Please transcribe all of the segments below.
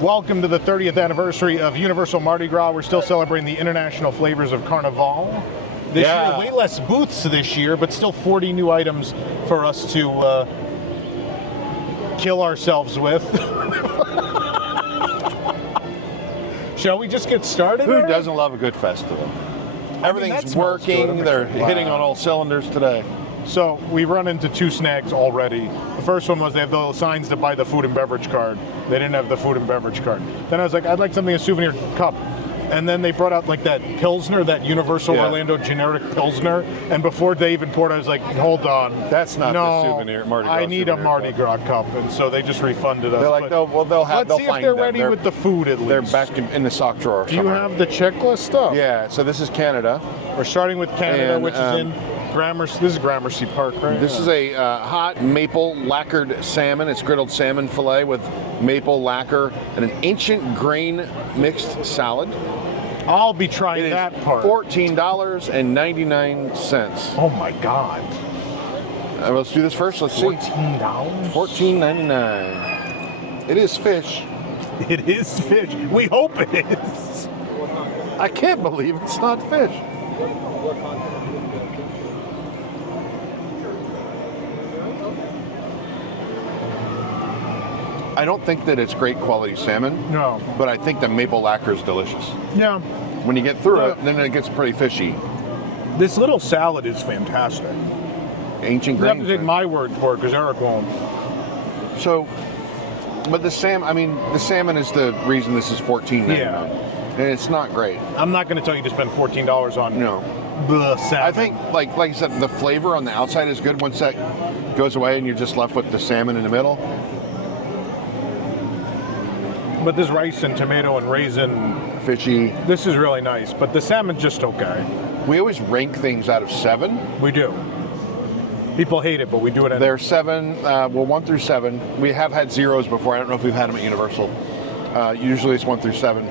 Welcome to the 30th anniversary of Universal Mardi Gras. We're still celebrating the international flavors of Carnival. This year, way less booths this year, but still 40 new items for us to kill ourselves with. Shall we just get started? Who doesn't love a good festival? Everything's working. They're hitting on all cylinders today. So we run into two snags already. The first one was they have the little signs to buy the food and beverage card. They didn't have the food and beverage card. Then I was like, I'd like something, a souvenir cup. And then they brought out like that Pilsner, that Universal Orlando generic Pilsner. And before they even poured, I was like, hold on. That's not the souvenir, Mardi Gras. I need a Mardi Gras cup. And so they just refunded us. They're like, no, well, let's see if they're ready with the food at least. They're back in the sock drawer. Do you have the checklist stuff? Yeah, so this is Canada. We're starting with Canada, which is in Gramercy. This is Gramercy Park, right? This is a hot maple lacquered salmon. It's griddled salmon fillet with maple lacquer and an ancient grain mixed salad. I'll be trying that part. $14.99. Oh my God. Let's do this first. Let's see. $14? $14.99. It is fish. It is fish. We hope it is. I can't believe it's not fish. I don't think that it's great quality salmon. No. But I think the maple lacquer is delicious. Yeah. When you get through it, then it gets pretty fishy. This little salad is fantastic. Ancient You grain. have to take my word for it because Eric won't. So, but the salmon is the reason this is $14.99. Yeah. And it's not great. I'm not going to tell you to spend $14 on the salmon. I think, like I said, the flavor on the outside is good. Once that goes away and you're just left with the salmon in the middle. But this rice and tomato and raisin, fishy. This is really nice, but the salmon's just okay. We always rank things out of 7. We do. People hate it, but we do it anyway. They're 7, 1 through 7. We have had 0s before. I don't know if we've had them at Universal. Usually it's 1 through 7.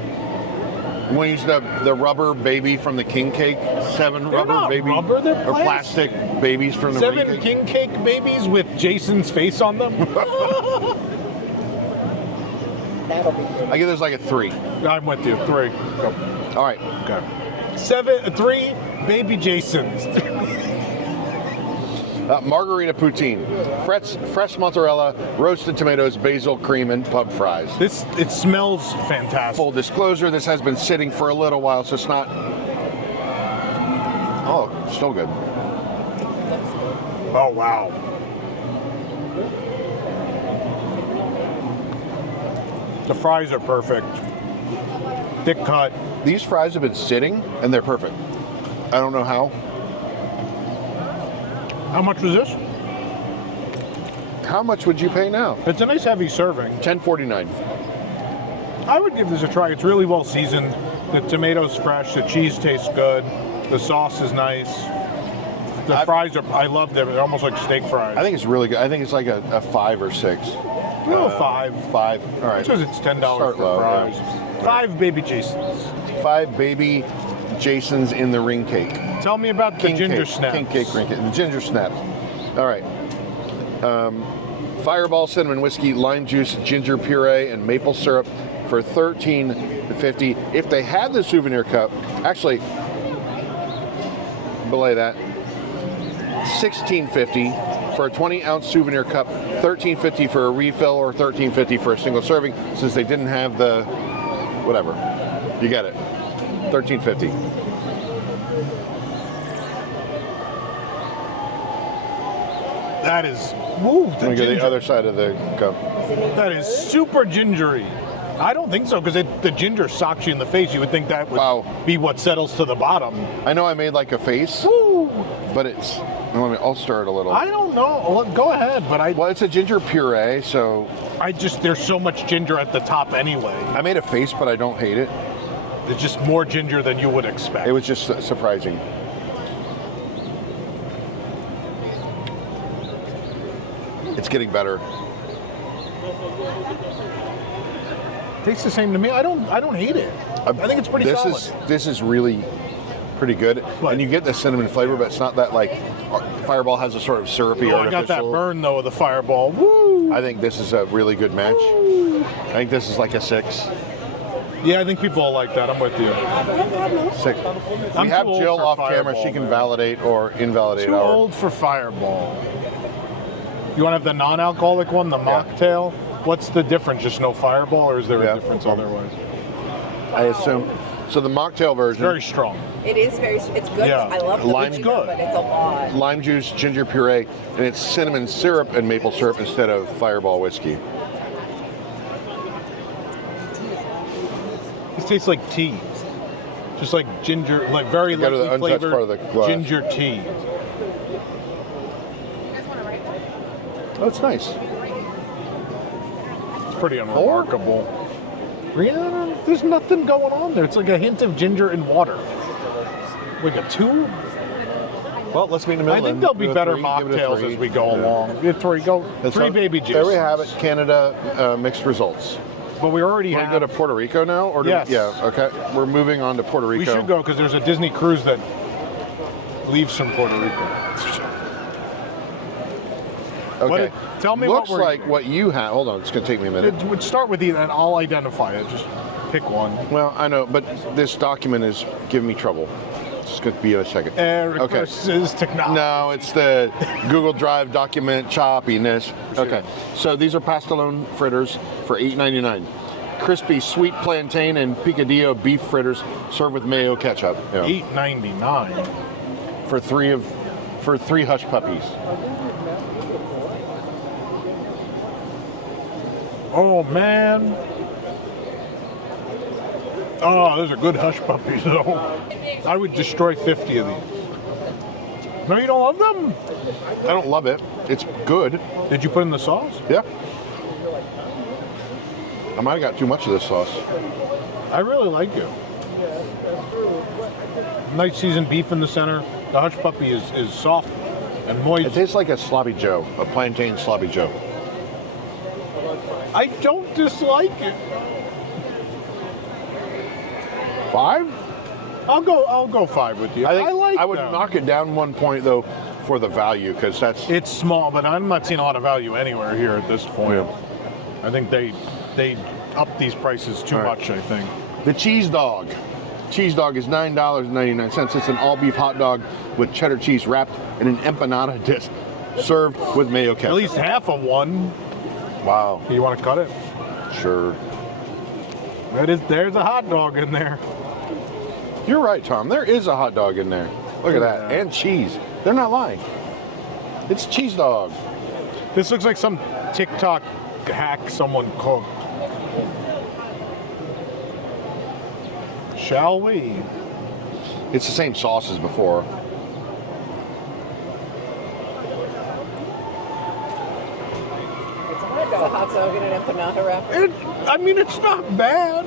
We use the rubber baby from the king cake. 7 They're rubber not baby rubber, they're or plastic babies from the 7 king cake babies with Jason's face on them. That'll be good. I give this like a 3. I'm with you. 3. Go. All right. Okay. 3 baby Jasons. Margherita Poutine, fresh mozzarella, roasted tomatoes, basil, cream, and pub fries. It smells fantastic. Full disclosure, this has been sitting for a little while, so it's not. Oh, still good. Oh wow. The fries are perfect. Thick cut. These fries have been sitting, and they're perfect. I don't know how. How much was this? How much would you pay now? It's a nice heavy serving. $10.49. I would give this a try. It's really well seasoned. The tomato's fresh. The cheese tastes good. The sauce is nice. The fries are, I love them. They're almost like steak fries. I think it's really good. I think it's like a 5 or 6. No, 5. 5. All right. Because it's $10 for fries. Yeah. 5 baby Jasons. 5 baby Jasons in the ring cake. Tell me about the ginger snaps. King cake ring cake. The ginger snaps. All right. Fireball cinnamon whiskey, lime juice, ginger puree, and maple syrup for $13.50. If they had the souvenir cup, actually, belay that. $16.50 for a 20-ounce souvenir cup, $13.50 for a refill, or $13.50 for a single serving. Since they didn't have the whatever, you get it. $13.50. That is, woo, Let me go to the other side of the cup. That is super gingery. I don't think so, because the ginger socks you in the face. You would think that would be what settles to the bottom. I know I made like a face, but it's. I'll stir it a little. I don't know. Well, go ahead, but Well, it's a ginger puree, so. There's so much ginger at the top anyway. I made a face, but I don't hate it. It's just more ginger than you would expect. It was just surprising. It's getting better. Tastes the same to me. I don't hate it. I think it's pretty solid. This is really pretty good, and you get the cinnamon flavor, but it's not that like Fireball has a sort of syrupy artificial. I got that burn though of the Fireball. Woo! I think this is a really good match. I think this is like a 6. Yeah, I think people will like that. I'm with you. 6. I'm We have too old Jill for off camera. Fireball, She can man. validate or invalidate Too our. old for Fireball. You want to have the non-alcoholic one, the Mocktail? What's the difference? Just no Fireball, or is there a difference otherwise? I assume. So the mocktail version. Very strong. It is very, it's good. Yeah. I love the Lime- ginger, good. but it's a lot. Lime juice, ginger puree, and it's cinnamon syrup and maple syrup instead of Fireball whiskey. This tastes like tea. Just like ginger, like very Go to the lightly untouched part of flavored the glass. ginger tea. Oh, it's nice. It's pretty unremarkable. Yeah, there's nothing going on there. It's like a hint of ginger and water. Like a 2? Well, let's meet in the middle. I think then. there'll be Give it a better 3, give it a mocktails 3. as we go Yeah. along. Yeah, 3, go. And 3 so, baby juice. There we have it. Canada mixed results. But we already Want have. to go to Puerto Rico now? Or do Yes. Yeah. Okay. We're moving on to Puerto Rico. We should go because there's a Disney cruise that leaves from Puerto Rico. Okay. Tell me Looks what we're like what you have. Hold on. It's going to take me a minute. It would start with either, and I'll identify it. Just pick one. Well, I know, but this document is giving me trouble. It's going to be a second. Eric Okay. versus technology. No, it's the Google Drive document choppiness. Okay, so these are Pastelon Fritters for $8.99. Crispy sweet plantain and picadillo beef fritters served with mayo ketchup. Yeah. $8.99. For three hush puppies. Oh man. Oh, those are good hush puppies though. I would destroy 50 of these. No, you don't love them? I don't love it. It's good. Did you put in the sauce? Yeah. I might have got too much of this sauce. I really like it. Nice seasoned beef in the center. The hush puppy is soft and It moist. tastes like a sloppy joe, a plantain sloppy joe. I don't dislike it. 5? I'll go 5 with you. I think like I would them. knock it down 1 point though for the value because that's It's small, but I'm not seeing a lot of value anywhere here at this point. Yeah. I think they up these prices too All right. much, I think. the cheese dog. Cheese dog is $9.99. It's an all beef hot dog with cheddar cheese wrapped in an empanada disc, served with mayo ketchup. At least half of one. Wow. You want to cut it? Sure. There's a hot dog in there. You're right, Tom. There is a hot dog in there. Look at that. Yeah. And cheese. They're not lying. It's cheese dog. This looks like some TikTok hack someone cooked. Shall we? It's the same sauce as before. It's a hot dog in an empanada wrap. I mean, it's not bad.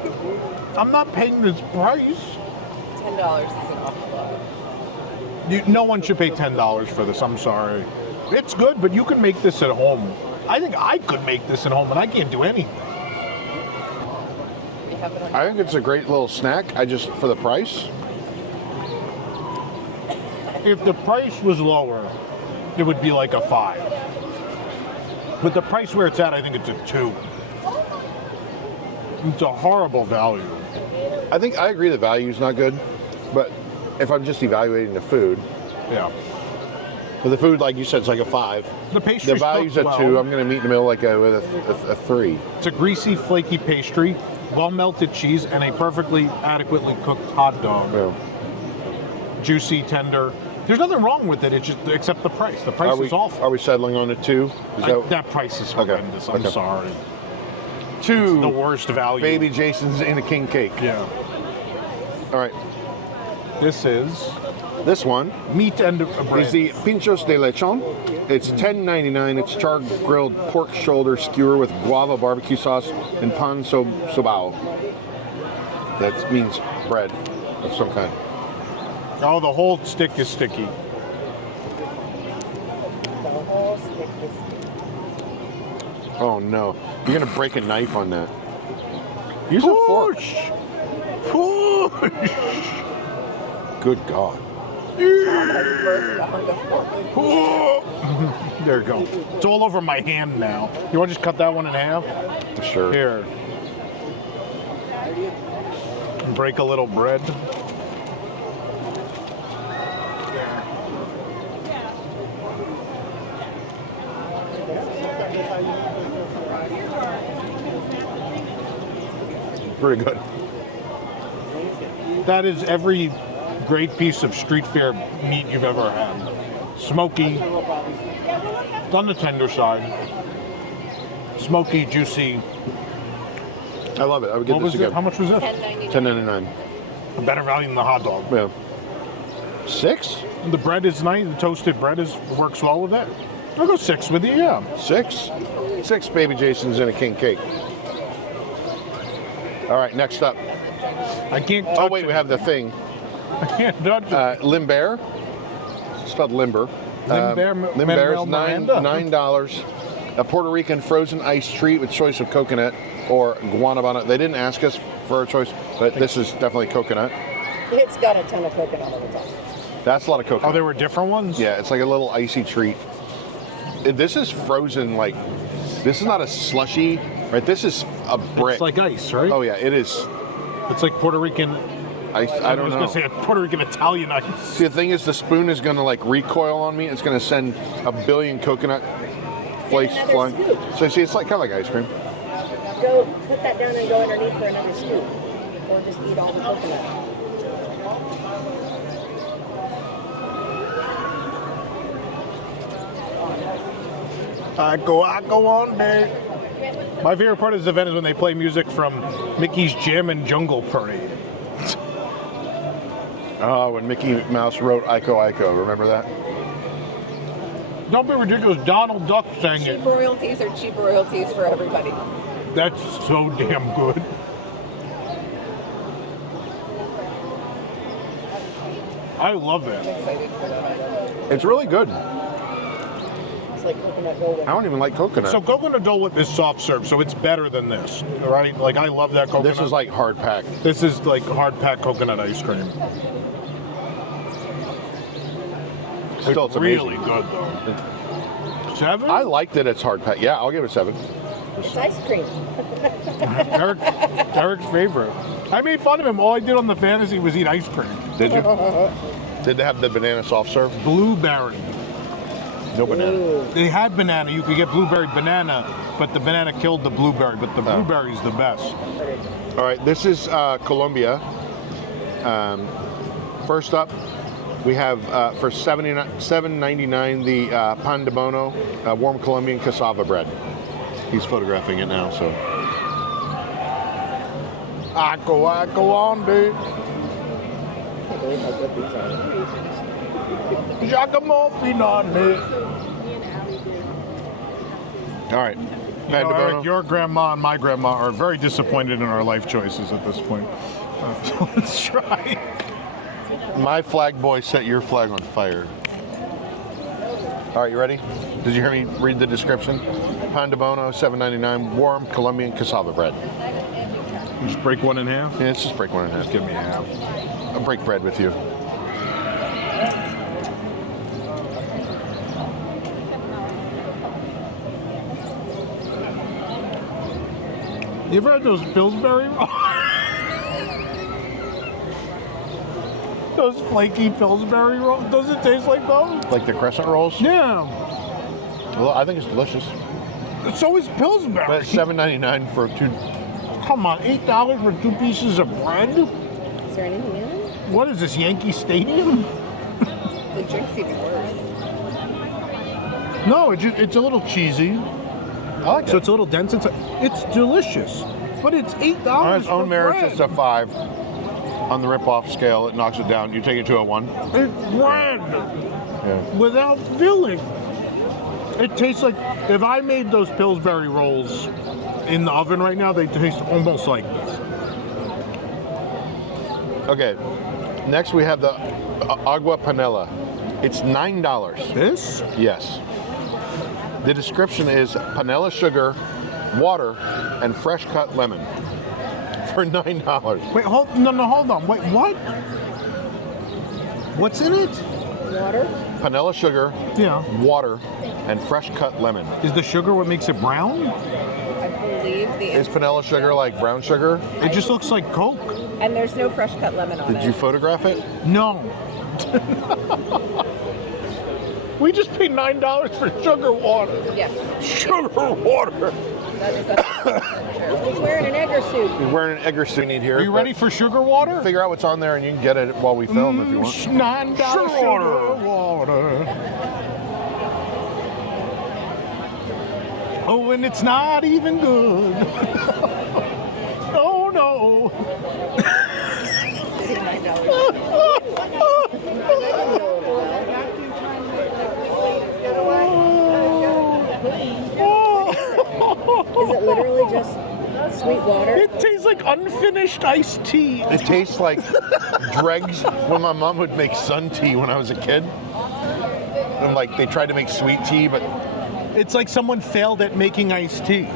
I'm not paying this price. $10 is an awful lot. No one should pay $10 for this. I'm sorry. It's good, but you can make this at home. I think I could make this at home, and I can't do anything. We have it on. I think it's a great little snack. For the price. If the price was lower, it would be like a 5. But the price where it's at, I think it's a 2. It's a horrible value. I think I agree the value is not good, but if I'm just evaluating the food, Yeah. but the food, like you said, is like a 5. The pastry. The value's a 2. I'm going to meet in the middle with a 3. It's a greasy, flaky pastry, well-melted cheese, and a perfectly adequately cooked hot dog. Yeah. Juicy, tender. There's nothing wrong with it. It's just except the price. The price is awful. Are we settling on a 2? Is That price is horrendous. I'm Okay. sorry. 2 The worst value. baby Jason's in a king cake. Yeah. All right. This is This one meat and bread. is the Pinchos de Lechon. It's $10.99. It's charred grilled pork shoulder skewer with guava barbecue sauce and pan sobao. That means bread of some kind. Oh, the whole stick is sticky. The whole stick is Oh no. You're going to break a knife on that. Use a fork. Push! Push! Good God. There you go. It's all over my hand now. You want to just cut that one in half? Sure. Here. Break a little bread. Pretty good. That is every great piece of street fair meat you've ever had. Smoky, it's on the tender side. Smoky, juicy. I love it. I would get What this was it? again. How much was this? $10.99. A better value than the hot dog. Yeah. 6? The bread is nice. The toasted bread works well with it. I'll go 6 with you, yeah. 6? 6 Baby Jasons and a king cake. All right, next up. I can't touch Oh, wait, it. we have the thing. I can't touch it. Limber. It's spelled limber. Limber, Limber is Miranda. $9. A Puerto Rican frozen ice treat with choice of coconut or guanabana. They didn't ask us for a choice, but this is definitely coconut. It's got a ton of coconut on the top. That's a lot of coconut. Oh, there were different ones? Yeah, it's like a little icy treat. This is frozen, like, this is not a slushy, right? This is a brick. It's like ice, right? Oh, yeah, it is. It's like Puerto Rican. I don't was know. going to say a Puerto Rican Italian ice. See, the thing is, the spoon is going to, like, recoil on me. It's going to send a billion coconut flakes another flying. scoop. So, see, it's like kind of like ice cream. Go put that down and go underneath for another scoop. Or just eat all the coconut. I go on day. My favorite part of this event is when they play music from Mickey's Jammin' Jungle Parade. Oh, when Mickey Mouse wrote Iko Iko, remember that? Don't be ridiculous. Donald Duck sang it. Cheap royalties are cheap royalties for everybody. That's so damn good. I love I'm it. excited for that. It's really good. It's like coconut Dole I don't even like coconut. So coconut Dole Whip is soft serve, so it's better than this, right? Like I love that coconut. This is like hard pack. This is like hard packed coconut ice cream. Still, it's really amazing. good though. 7? I like that it's hard pack. Yeah, I'll give it a 7. It's ice cream. Eric's favorite. I made fun of him. All I did on the fantasy was eat ice cream. Did you? Did they have the banana soft serve? Blueberry. No banana. Ooh. They had banana. You could get blueberry banana, but the banana killed the blueberry. But the blueberry's the best. All right, this is Colombia. First up, we have for $7.99 the Pandebono warm Colombian cassava bread. He's photographing it now, so. I go on, dude. Giacomo Finale. All right, You know, Eric, Pandebono. your grandma and my grandma are very disappointed in our life choices at this point. So let's try. My flag boy set your flag on fire. All right, you ready? Did you hear me read the description? Pandebono, $7.99, warm Colombian cassava bread. Just break one in half. Yeah, let's just break one in half. Give me a half. I'll break bread with you. You ever had those Pillsbury rolls? Those flaky Pillsbury rolls? Does it taste like those? Like the crescent rolls? Yeah. Well, I think it's delicious. So is Pillsbury. But it's $7.99 for 2. Come on, $8 for 2 pieces of bread? Is there anything in it? What is this, Yankee Stadium? The drink's even worse. No, it's a little cheesy. I like So it's a little dense. It's delicious. But it's $8 On its for own merits, bread. it's a 5. On the rip-off scale, it knocks it down. You take it to a 1. It's bread Yeah. without filling. It tastes like, if I made those Pillsbury rolls in the oven right now, they taste almost like this. Okay. Next, we have the Aguapanela. It's $9. This? Yes. The description is panela sugar, water, and fresh cut lemon for $9. Wait, hold on. Wait, what? What's in it? Water. Vanilla sugar, Yeah. water, and fresh cut lemon. Is the sugar what makes it brown? I believe the Is vanilla sugar like brown sugar? It just looks like Coke. and there's no fresh cut lemon on Did it. you photograph it? No. We just paid $9 for sugar water. Yes, Sugar water. that is 100% true. He's wearing an egger suit. He's wearing an egger suit we need here. Are you ready for sugar water? Figure out what's on there and you can get it while we film if you want. $9 sugar water. Oh, and it's not even good. Oh no. Is it literally just sweet water? It tastes like unfinished iced tea. It tastes like dregs when my mom would make sun tea when I was a kid. And like they tried to make sweet tea, but It's like someone failed at making iced tea.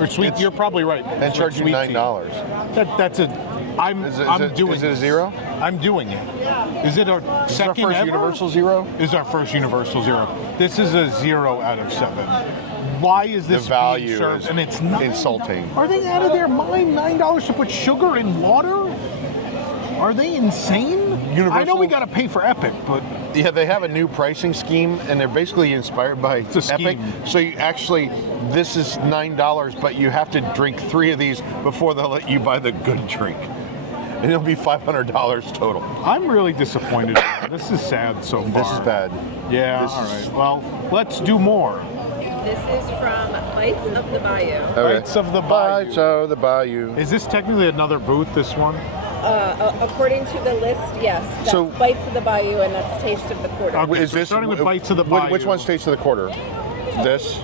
Or sweet. It's- You're probably right. and It's charged you like sweet $9. tea. That's a. I'm doing. Is it a this. zero? I'm doing it. Is it our Is this our second first ever? universal zero? Is our first universal zero. This is a 0 out of 7. Why is The this value being served? is And it's not insulting. Are they out of their mind? $9 to put sugar in water? Are they insane? I know Universal- we got to pay for Epic, but Yeah, they have a new pricing scheme, and they're basically inspired by a Epic. scheme. So you actually, this is $9, but you have to drink 3 of these before they'll let you buy the good drink, and it'll be $500 total. I'm really disappointed. This is sad so far. This is bad. Yeah. This all is- right. Well, let's do more. This is from Bites of the Bayou. Bites of the Bayou. Bites of the Bayou. Is this technically another booth? This one? According to the list, yes. That's So- Bites of the Bayou, and that's Taste of the Quarter. Okay. Is so this starting with Bites of the Which Bayou. one's Taste of the Quarter? This?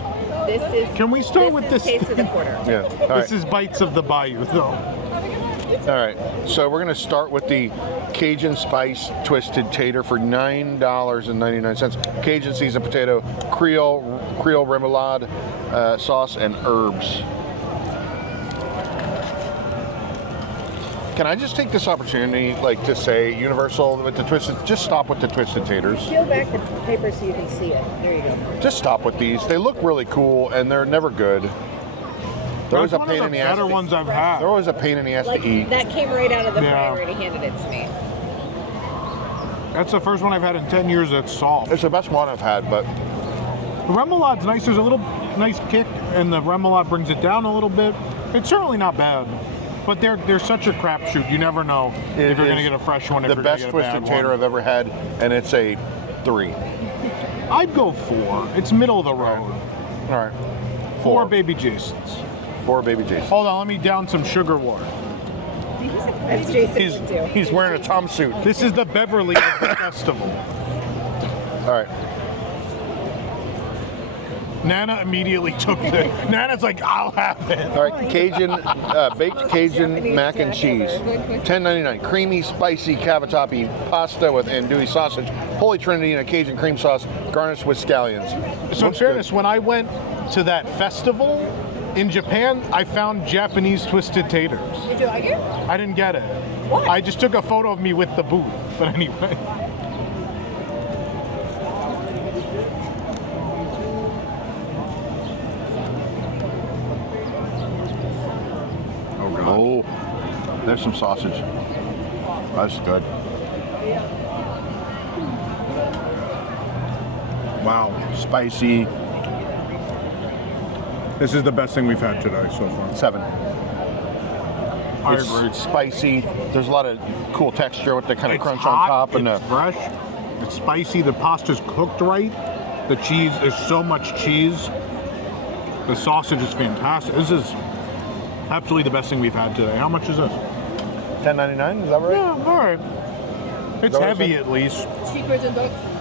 This is. Can we start with is this? Taste of the Quarter. Yeah. All right. This is Bites of the Bayou, though. All right, so we're going to start with the Cajun Spice Twisted Tater for $9.99. Cajun seasoned potato, Creole remoulade sauce, and herbs. Can I just take this opportunity, like, to say Universal with the twisted? Just stop with the twisted taters. Peel back the paper so you can see it. There you go. Just stop with these. They look really cool, and they're never good. They're always That's a one pain of in the the ass. better ones I've had. They're always a pain in the ass Like, to eat. that came right out of the Yeah. fryer, and he handed it to me. That's the first one I've had in 10 years that's soft. It's the best one I've had, but The remoulade's nice. There's a little nice kick, and the remoulade brings it down a little bit. It's certainly not bad, but they're such a crapshoot. You never know if It you're going to is get a fresh one. If the you're gonna best get a twisted bad tater one. I've ever had, and it's a 3. I'd go 4. It's middle of the road. All right. 4 baby Jasons. 4 baby Jason. Hold on, let me down some sugar water. That's Jason He's, would do. he's wearing a Tom suit. This is the Beverly of the festival. All right. Nana immediately took the. Nana's like, I'll have it. All right. Cajun, baked Cajun mac and cheese. $10.99. Creamy, spicy cavatappi pasta with andouille sausage. Holy Trinity and a Cajun cream sauce garnished with scallions. So in Looks fairness, good. when I went to that festival in Japan, I found Japanese twisted taters. Did you like it? I didn't get it. What? I just took a photo of me with the booth. But anyway. Oh, there's some sausage. That's good. Wow. Spicy. This is the best thing we've had today so far. 7. I It's agree. spicy. There's a lot of cool texture with the kind of It's crunch hot, on top and it's fresh. It's spicy. The pasta's cooked right. The cheese, there's so much cheese. The sausage is fantastic. This is absolutely the best thing we've had today. How much is this? $10.99. Is that right? Yeah, all right. It's that what heavy it at least. Cheaper than dog food.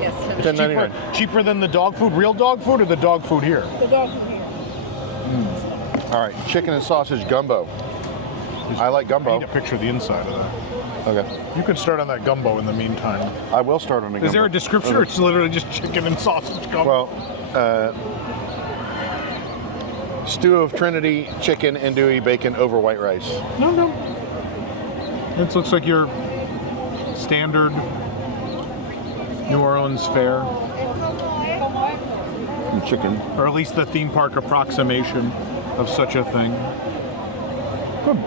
Yes. $10.99. Cheaper than the dog food, real dog food, or the dog food here? The dog food here. All right. Chicken and sausage gumbo. I like I gumbo. need a picture of the inside of that. Okay. You can start on that gumbo in the meantime. I will start on the gumbo. Is there a description, or it's literally just chicken and sausage gumbo? Well, stew of Trinity, chicken, andouille, bacon over white rice. No. It looks like you're standard New Orleans fare, And chicken. or at least the theme park approximation of such a thing. Good.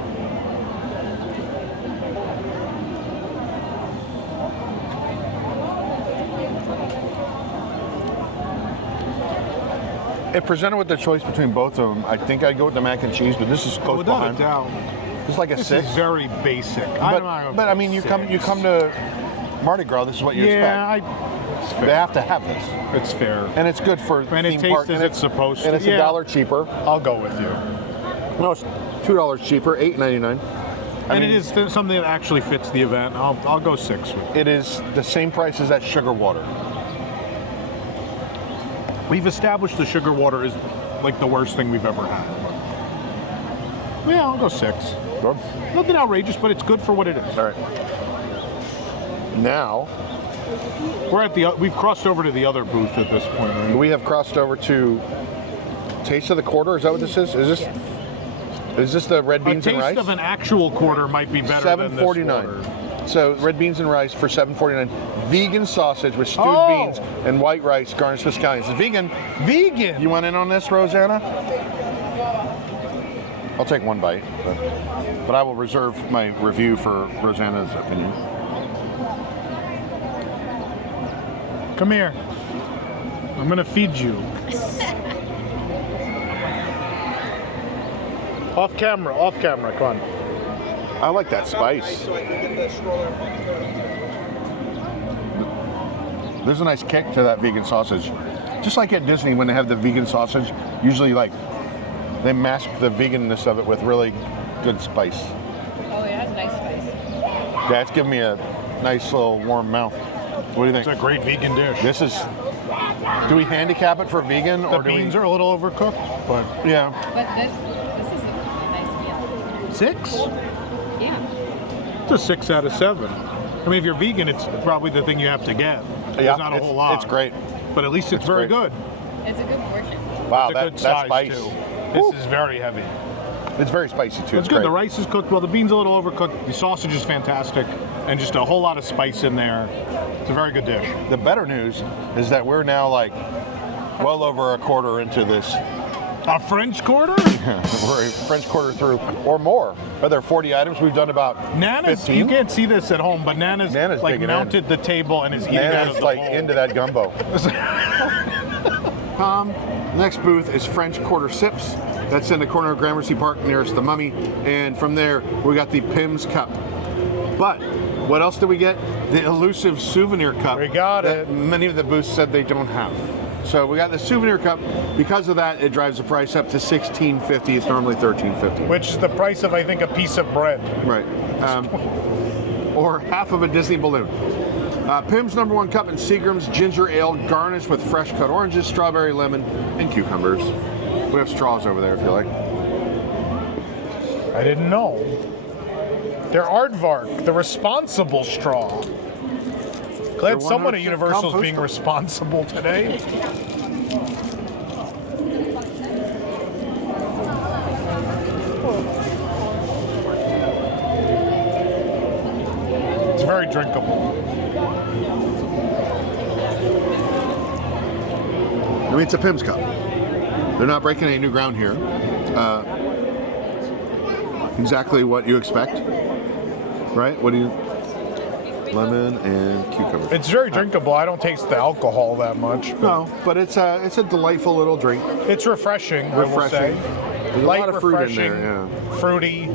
If presented with the choice between both of them, I think I'd go with the mac and cheese, but this is close Without behind. a doubt. It's like a This 6. is very basic. But I mean, you come to Mardi Gras. This is what you expect. It's They fair. have to have this, It's fair. and it's good for And it theme tastes park. as And it's supposed to. And it's Yeah. $1 cheaper. I'll go with you. No, it's $2 cheaper, $8.99. And it is something that actually fits the event. I'll go 6 with you. It is the same price as that sugar water. We've established the sugar water is like the worst thing we've ever had. Yeah, I'll go 6. Good. Nothing outrageous, but it's good for what it is. All right. Now We're at we've crossed over to the other booth at this point, right? we have crossed over to Taste of the Quarter. Is that what this is? Is this the red A beans and taste rice? of an actual quarter might be better than this quarter. $7.49. So red beans and rice for $7.49. Vegan sausage with stewed Oh. beans and white rice garnished with scallions. It's vegan. Vegan! You went in on this, Rosanna? I'll take one bite, but I will reserve my review for Rosanna's opinion. Come here. I'm gonna feed you. Off camera, come on. I like that spice. There's a nice kick to that vegan sausage. Just like at Disney when they have the vegan sausage, usually like they mask the veganness of it with really good spice. Oh, yeah, that's nice spice. Yeah, it's giving me a nice little warm mouth. What do you It's a think? great vegan dish. This is, do we handicap it for vegan The or do beans we? are a little overcooked, but Yeah. But this is a nice meal. 6? Yeah. It's a 6 out of 7. I mean, if you're vegan, it's probably the thing you have to get. Yeah, There's not a whole lot. It's great. But at least it's very great. good. It's a good portion. Wow, It's a good that size, spice. too. Woo. This is very heavy. It's very spicy too. It's good. great. The rice is cooked well. The beans a little overcooked. The sausage is fantastic, and just a whole lot of spice in there. It's a very good dish. The better news is that we're now like well over a quarter into this. A French Quarter? We're a French Quarter through or more. Are there 40 items? We've done about Nana's. 15. You can't see this at home, but Nana's Nana's like digging mounted the table and is eating out of Nana's the like bowl. into that gumbo. Next booth is French Quarter Sips. That's in the corner of Gramercy Park nearest the Mummy. And from there, we got the Pimm's Cup. But what else did we get? The elusive souvenir cup. We got that it. Many of the booths said they don't have. So we got the souvenir cup. Because of that, it drives the price up to $16.50. It's normally $13.50. Which is the price of, I think, a piece of bread. Right. Or half of a Disney balloon. Pimm's #1 cup and Seagram's ginger ale garnished with fresh cut oranges, strawberry, lemon, and cucumbers. We have straws over there if you like. I didn't know. They're Aardvark, the responsible straw. Glad They're someone at 100% Universal is being compostable. responsible today. It's very drinkable. I mean, it's a Pimm's cup. They're not breaking any new ground here. Exactly what you expect, right? What do you? Lemon and cucumber. It's very drinkable. I don't taste the alcohol that much. But No, but it's a delightful little drink. it's refreshing, I will say. Refreshing. There's a Light, lot of fruit in refreshing, there. fruity.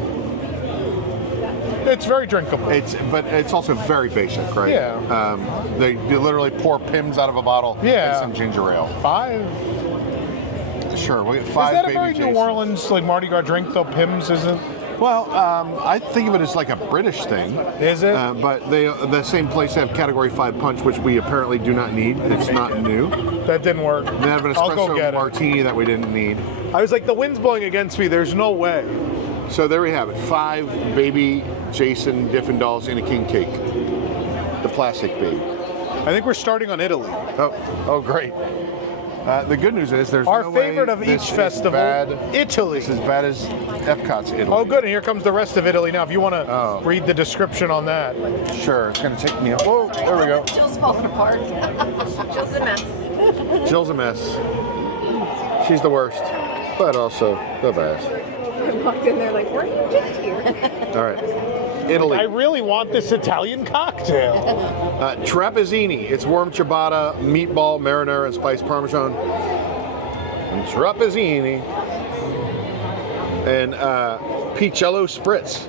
It's very drinkable. But it's also very basic, right? Yeah. They literally pour Pimm's out of a bottle. Yeah. And some ginger ale. 5. Sure, we get 5 Is that a baby very New Jason. Orleans like Mardi Gras drink though? Pimm's isn't. Well, I think of it as like a British thing. Is it? But the same place have Category 5 punch, which we apparently do not need. It's not new. That didn't work. They have an I'll go espresso get it. martini that we didn't need. I was like, the wind's blowing against me. There's no way. So there we have it. 5 baby Jason Dippin' Dolls in a king cake. The plastic baby. I think we're starting on Italy. Oh, great. The good news is there's Our no favorite way of this each is festival, bad. Italy. It's as bad as Epcot's Italy. Oh, good. And here comes the rest of Italy now. If you want to Oh. read the description on that. Sure, it's going to take me. Oh, there we go. Jill's falling apart. Jill's a mess. Jill's a mess. She's the worst, but also the best. I walked in there like, weren't you just here? All right. Italy. I really want this Italian cocktail. Trapizzini. It's warm ciabatta, meatball, marinara, and spiced parmesan. And Trapizzini. And Piachello Spritz.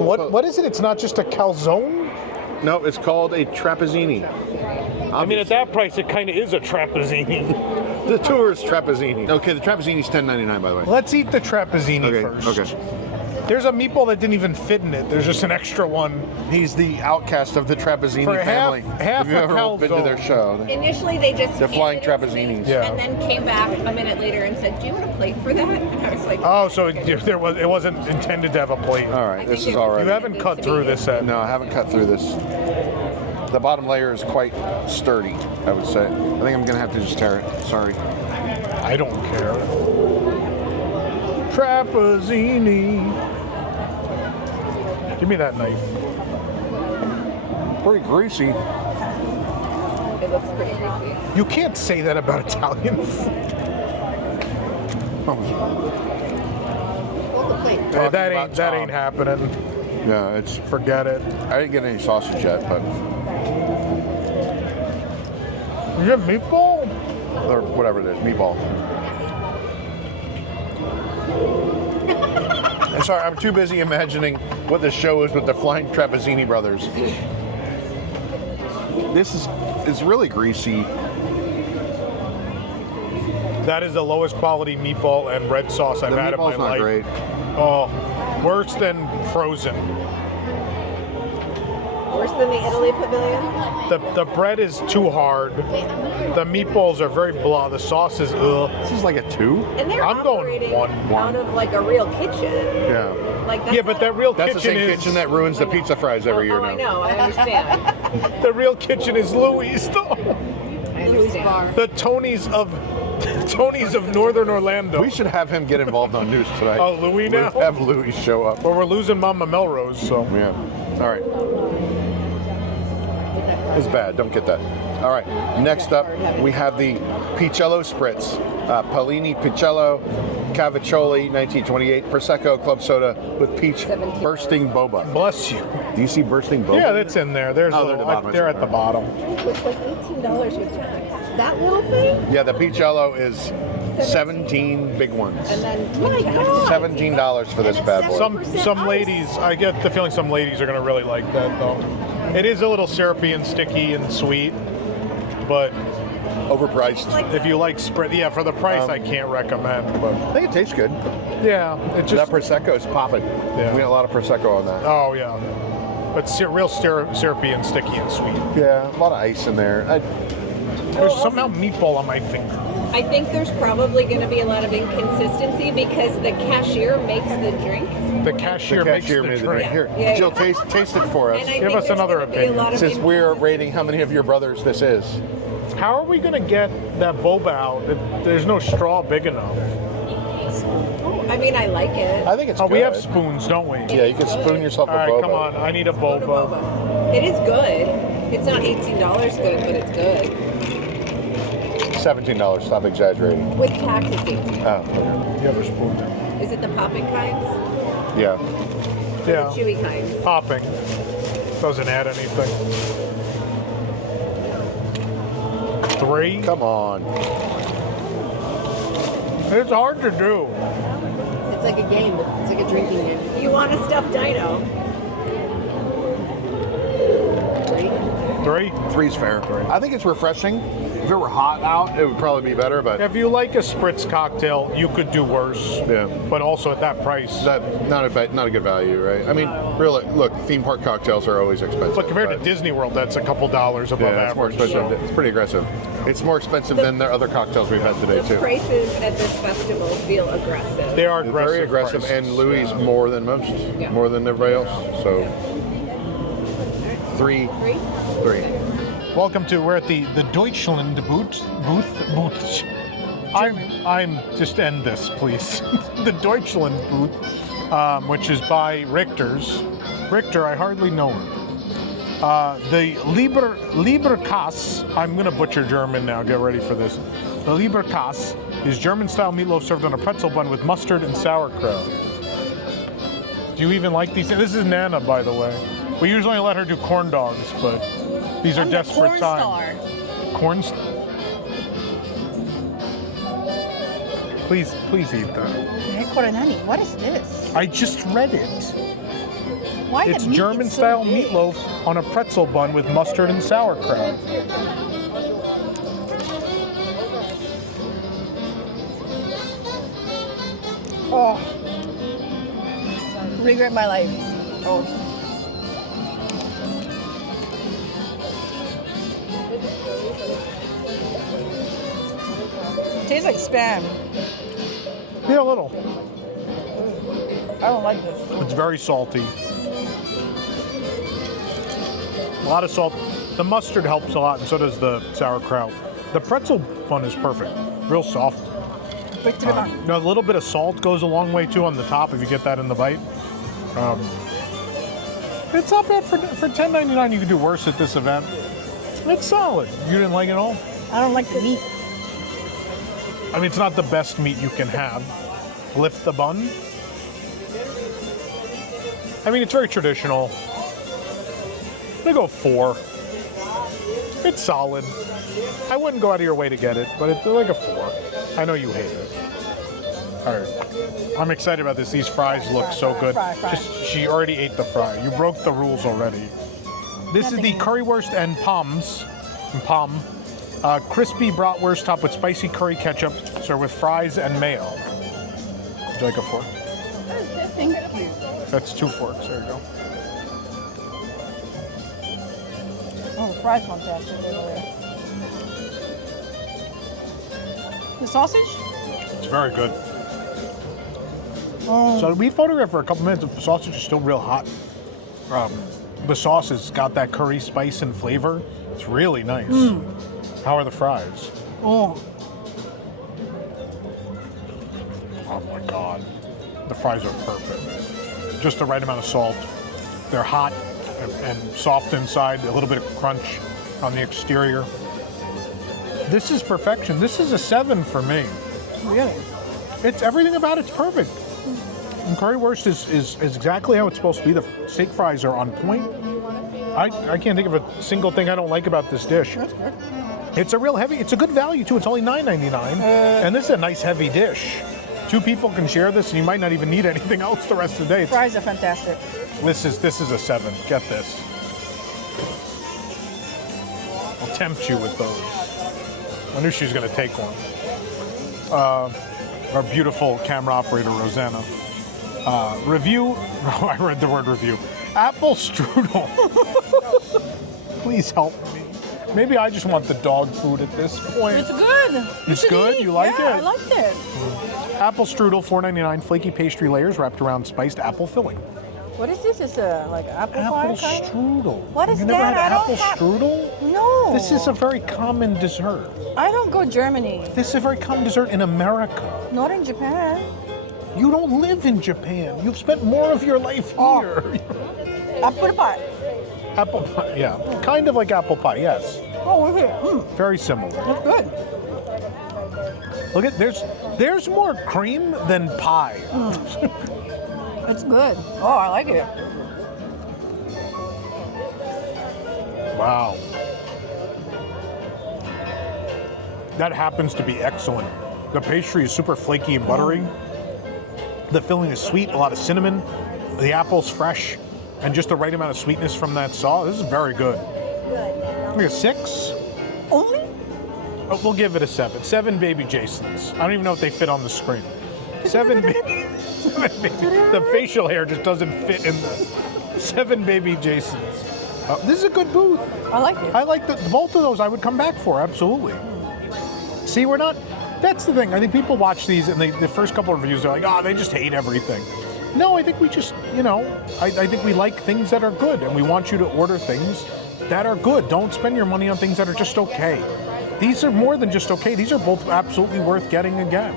What is it? It's not just a calzone? No, it's called a Trapizzini. I mean, at that price, it kind of is a trapezzini. The tourist Trapizzini. Okay, the Trapizzini's $10.99, by the way. Let's eat the trapezzini first. Okay. There's a meatball that didn't even fit in it. There's just an extra one. He's the outcast of the Trapizzini For family. half Have you a ever been to calzone. their show? Initially, they just They're flying handed it to me, Trapezzinis. Yeah. and then came back a minute later and said, "Do you want a plate for that?" And I was like, Oh, so it wasn't intended to have a plate. All right, this think is it all was- right. You haven't cut through this yet. No, I haven't cut through this. The bottom layer is quite sturdy, I would say. I think I'm gonna have to just tear it. Sorry. I don't care. Trapezzini. Give me that knife. Pretty greasy. "It looks pretty greasy." You can't say that about Italian food. Hold the plate. Talking That about ain't that Tom. ain't happening. Yeah, it's. Forget it. I didn't get any sausage yet, but You get meatball? or whatever it is, meatball. I'm sorry, I'm too busy imagining what the show is with the flying Trapezzini brothers. This is really greasy. That is the lowest quality meatball and red sauce I've The had in my meatball's not life. great. Oh, worse than frozen. Worse than the Italy pavilion. The bread is too hard. The meatballs are very blah. The sauce is ugh. This is like a 2. And they're I'm going operating one. out of like a real kitchen. Yeah. Like that's Yeah, but not- that real That's the kitchen same is kitchen that ruins the pizza fries every year Oh, now. I know. I understand. the real kitchen is Louis. I understand. The Tony's of Northern Orlando. We should have him get involved on news tonight. Oh, Louis now? Have Louis show up. Well, we're losing Mama Melrose, so. Yeah. All right. It's bad. Don't get that. All right. Next up, we have the Piachello Spritz. Pallini Piachello, Caviccioli, 1928, Prosecco Club Soda with peach 17. bursting boba. Bless you. Do you see bursting boba? Yeah, that's in there. There's Oh, a they're little, at the bottom. they're at the bottom. It's like $18 with tax. That little thing? Yeah, the Piachello is 17 big ones. And then my God. $17 for this bad boy. Some 7% ladies, I get the feeling some ladies are gonna really like that though. It is a little syrupy and sticky and sweet, but Overpriced. if you like spread, yeah, for the price I can't recommend. But I think it tastes good. yeah, it just That Prosecco is popping. Yeah. We got a lot of Prosecco on that. oh yeah, but real syrupy and sticky and sweet. Yeah, a lot of ice in there. There's somehow meatball on my finger. I think there's probably going to be a lot of inconsistency because the cashier makes the drink. The cashier, The makes cashier the made the drink. drink. Here, Yeah. Jill, taste it for us. And I Give think us there's another gonna be a opinion. lot of Since we're rating how many of your brothers this is. How are we gonna get that boba out? There's no straw big enough. I mean, I like it. I think it's Oh, good. we have spoons, don't we? Yeah, you can spoon yourself All a right, boba. come on. I need a Go to boba. boba. It is good. It's not $18 good, but it's good. $17. Stop exaggerating. With tax, it's 18. Oh, okay. You have a spoon. Is it the popping kinds? Yeah. Yeah, Chewy kinds. popping. Doesn't add anything. 3. Come on. It's hard to do. It's like a game. It's like a drinking game. You want a stuffed dino? 3. 3's fair. I think it's refreshing. If it were hot out, it would probably be better, but If you like a spritz cocktail, you could do worse. yeah. But also at that price. That not a good value, right? I mean, really, look, theme park cocktails are always expensive. But compared to Disney World, that's a couple dollars above yeah, it's more average. expensive. It's pretty aggressive. It's more expensive than the other cocktails we've had today The too. prices at this festival feel aggressive. They are They're aggressive. very aggressive, prices. and Louis more than most, Yeah. more than everybody else. So 3. Three? Three. Welcome to, we're at the Deutschland booth. I'm just end this, please. The Deutschland booth, which is by Richter's. Richter, I hardly know her. The Leberkäse, I'm going to butcher German now, get ready for this. The Leberkäse is German-style meatloaf served on a pretzel bun with mustard and sauerkraut. Do you even like these? This is Nana, by the way. We usually let her do corn dogs, but these are desperate times. Corn star. Please eat that. What is this? I just read it. Why It's the meat German-style so big? meatloaf on a pretzel bun with mustard and sauerkraut. Oh. Regret my life. Oh. Tastes like spam. Yeah, a little. I don't like this. It's very salty. A lot of salt. The mustard helps a lot, and so does the sauerkraut. The pretzel bun is perfect. Real soft. A little bit of salt goes a long way too on the top if you get that in the bite. It's not bad for $10.99. You can do worse at this event. It's solid. You didn't like it all? I don't like the meat. I mean, it's not the best meat you can have. Lift the bun. I mean, it's very traditional. I'm gonna go 4. It's solid. I wouldn't go out of your way to get it, but it's like a 4. I know you hate it. All right. I'm excited about this. These fries look so good. Fry. She already ate the fry. You broke the rules already. This is the Currywurst and Pommes. Pomme. Crispy bratwurst topped with spicy curry ketchup, served with fries and mayo. Would you like a fork? Thank you. That's 2 forks. There you go. Oh, the fries fantastic over there. The sausage? It's very good. Oh. So we photographed for a couple minutes. The sausage is still real hot. The sauce has got that curry spice and flavor. It's really nice. How are the fries? Oh. Oh my God. The fries are perfect. Just the right amount of salt. They're hot and soft inside, a little bit of crunch on the exterior. This is perfection. This is a 7 for me. Really? It's everything about it's perfect. And currywurst is exactly how it's supposed to be. The steak fries are on point. I can't think of a single thing I don't like about this dish. That's good. It's a real heavy, it's a good value too. It's only $9.99. And this is a nice heavy dish. 2 people can share this and you might not even need anything else the rest of the day. Fries are fantastic. This is a 7. Get this. I'll tempt you with those. I knew she was going to take one. Our beautiful camera operator, Rosanna. Review. Oh, I read the word review. Apple strudel. Please help me. Maybe I just want the dog food at this point. It's good. It's good? You like it? I liked it. Apple strudel, $4.99. Flaky pastry layers wrapped around spiced apple filling. What is this? It's like apple pie Apple kind of? strudel. What is you never that? had I don't apple have- strudel? No. This is a very common dessert. I don't go Germany. This is a very common dessert in America. Not in Japan. You don't live in Japan. You've spent more of your life here. Apple pie. Apple pie, yeah. Kind of like apple pie, yes. Oh, we're here. Very similar. That's good. Look at, there's more cream than pie. It's good. Oh, I like it. Wow. That happens to be excellent. The pastry is super flaky and buttery. The filling is sweet, a lot of cinnamon. The apple's fresh, and just the right amount of sweetness from that sauce. This is very good. Like a 6? Only? Oh, we'll give it a 7. 7 baby Jasons. I don't even know if they fit on the screen. 7 baby. The facial hair just doesn't fit in the 7 baby Jasons. This is a good booth. I like it. I like both of those. I would come back for, absolutely. See, we're not. That's the thing. I think people watch these and the first couple of reviews, they're like, they just hate everything. No, I think we just, I think we like things that are good, and we want you to order things that are good. Don't spend your money on things that are just okay. these are more than just okay. These are both absolutely worth getting again.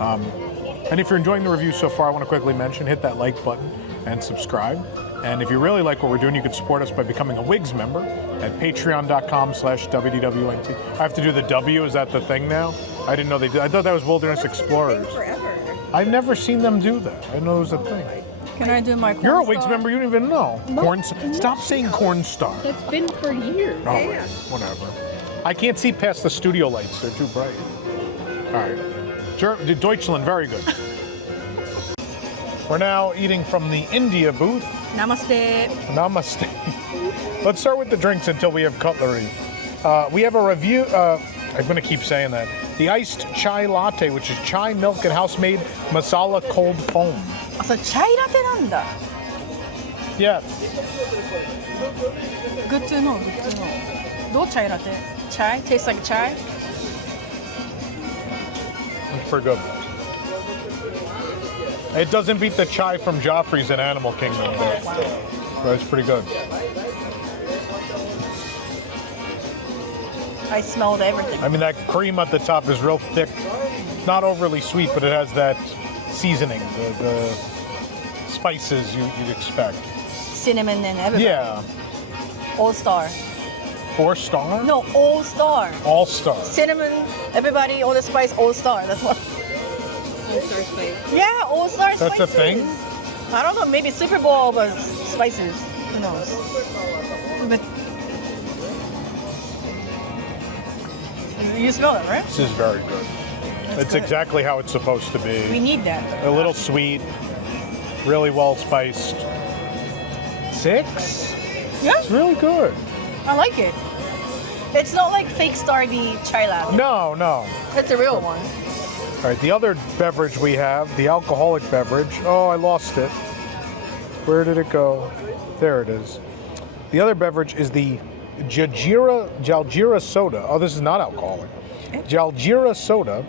And if you're enjoying the review so far, I want to quickly mention, hit that like button and subscribe. And if you really like what we're doing, you can support us by becoming a WIGS member at patreon.com/WDWNT. I have to do the W, is that the thing now? I didn't know they did. I thought that was Wilderness Explorers. Forever. I've never seen them do that. I didn't know it was a thing. Can I do my corn You're a star? WIGS member, you don't even know. Stop saying corn star. That's been for years. Oh, whatever. I can't see past the studio lights. They're too bright. All right. Deutschland, very good. We're now eating from the India booth. Namaste. Namaste. Let's start with the drinks until we have cutlery. We have a review. I'm going to keep saying that. The iced chai latte, which is chai milk and house-made masala cold foam. あ、それチャイラテなんだ。 Yes. Good to know, good to know. どうチャイラテ? Chai? Tastes like chai? It's pretty good. It doesn't beat the chai from Joffrey's in Animal Kingdom, but it's pretty good. I smelled everything. I mean, that cream at the top is real thick. Not overly sweet, but it has that seasoning, the spices you'd expect. Cinnamon and everything. Yeah. All star. 4-star? No, all star. All star. Cinnamon, everybody, all the spice, all star. That's what. Yeah, all star spices. That's a thing? I don't know, maybe Super Bowl, but spices. Who knows? But you smell it, right? This is very good. It's good. exactly how it's supposed to We be. need that. A little sweet, really well spiced. 6? Yeah, It's really good. I like it. It's not like fake Starby chai latte. No, no. It's a real one. All right, the other beverage we have, the alcoholic beverage. Oh, I lost it. Where did it go? There it is. The other beverage is the Jaljeera Soda. Oh, this is not alcoholic. Jaljeera Soda,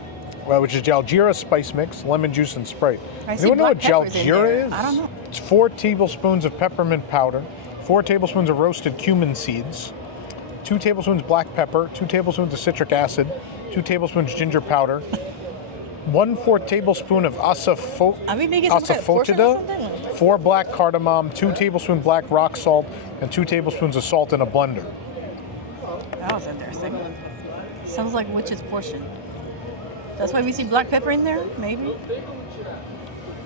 which is Jaljeera spice mix, lemon juice, and Sprite. I see Anyone know what black peppers in Jaljeera there. is? I don't know. It's 4 tablespoons of peppermint powder, 4 tablespoons of roasted cumin seeds, 2 tablespoons black pepper, 2 tablespoons of citric acid, 2 tablespoons ginger powder, 1/4 tablespoon of Are we making some kind of portion or asafoetida, something? 4 black cardamom, 2 tablespoons black rock salt, and 2 tablespoons of salt in a blender. That was interesting. Sounds like witch's portion. That's why we see black pepper in there, maybe?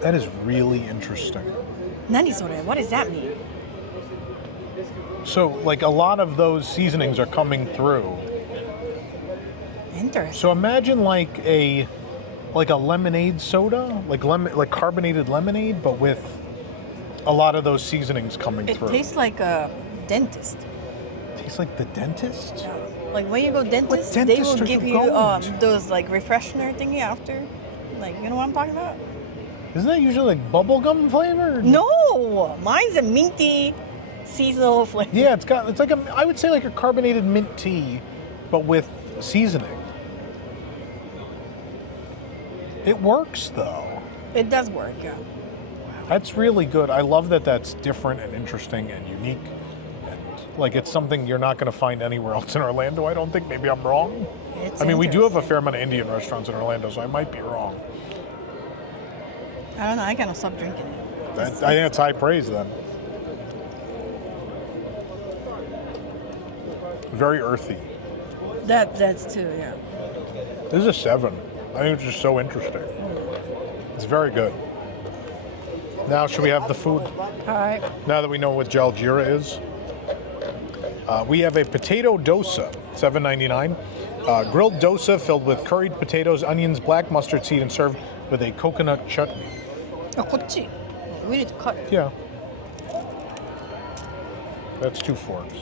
That is really interesting. Nani sore? What does that mean? So, like, a lot of those seasonings are coming through. Interesting. So imagine like a lemonade soda, like carbonated lemonade, but with a lot of those seasonings coming It through. tastes like a dentist. Tastes like the dentist? Like when you go dentist, they dentist will are give you you going to? those like refreshener thingy after. Like, you know what I'm talking about? Isn't that usually like bubblegum flavored? No, mine's a minty seasonal flavor. Yeah, it's like I would say like a carbonated mint tea, but with seasoning. It works though. It does work, yeah. That's really good. I love that that's different and interesting and unique. And like it's something you're not going to find anywhere else in Orlando, I don't think. Maybe I'm wrong. It's I mean, we do have a interesting. fair amount of Indian restaurants in Orlando, so I might be wrong. I don't know, I gotta stop drinking it. I think it's high praise then. Very earthy. That's too, yeah. This is a 7. I think it's just so interesting. It's very good. Now, should we have the food? Alright. Now that we know what Jaljeera is, we have a potato dosa, $7.99. Grilled dosa filled with curried potatoes, onions, black mustard seed, and served with a coconut chutney. Oh, こっち. We need to cut it. Yeah. That's 2 forks.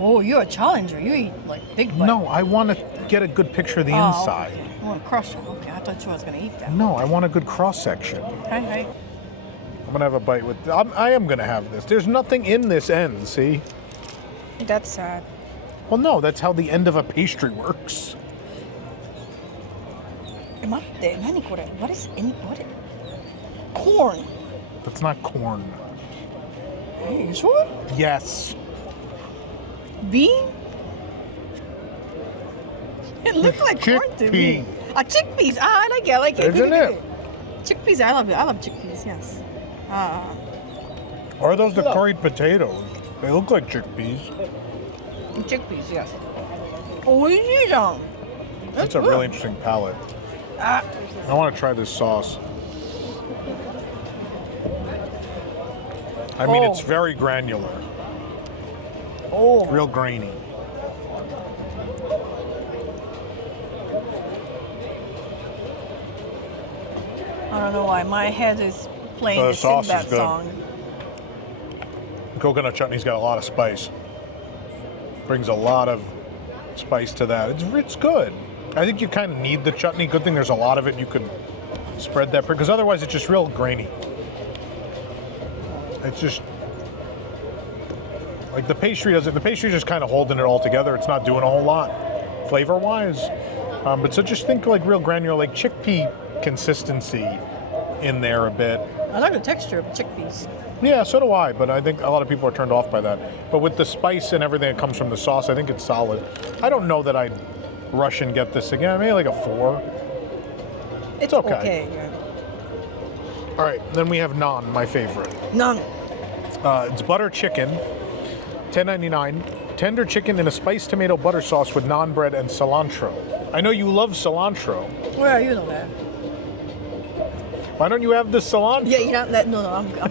Oh, you're a challenger. You eat like big bite. No, I want to get a good picture of the Oh, inside. okay. You want to crush it. Okay, I thought you was going to eat that. No, I want a good cross section. Hey. I'm gonna have a bite with. I am gonna have this. There's nothing in this end. See? That's sad. Well, no, that's how the end of a pastry works. え、待って、何これ? What is in what? Corn. That's not corn. Hey, you sure? Yes. Bean? It looks like corn to me. Chickpeas. I like it. I like it. Isn't it? Chickpeas. I love it. I love chickpeas. Yes. Or are those the curried potatoes? They look like chickpeas. Chickpeas. Yes. Oh, That's a really interesting palette. I want to try this sauce. I mean, it's very granular. Oh. Real grainy. I don't know why my head is playing The the sauce is Sinbad good. song. Coconut chutney's got a lot of spice. Brings a lot of spice to that. It's good. I think you kind of need the chutney. Good thing there's a lot of it. You could spread that, because otherwise it's just real grainy. It's just like the pastry does it. The pastry's just kind of holding it all together. It's not doing a whole lot flavor-wise. But so just think like real granular, like chickpea consistency in there a bit. I like the texture of chickpeas. Yeah, so do I, but I think a lot of people are turned off by that. But with the spice and everything that comes from the sauce, I think it's solid. I don't know that I'd rush and get this again. Maybe like a 4. It's okay. Yeah. All right, then we have naan, my favorite. None. It's butter chicken, $10.99. Tender chicken in a spiced tomato butter sauce with naan bread and cilantro. I know you love cilantro. Well, you know that. Why don't you have the cilantro? Yeah, you know that. No, I'm good.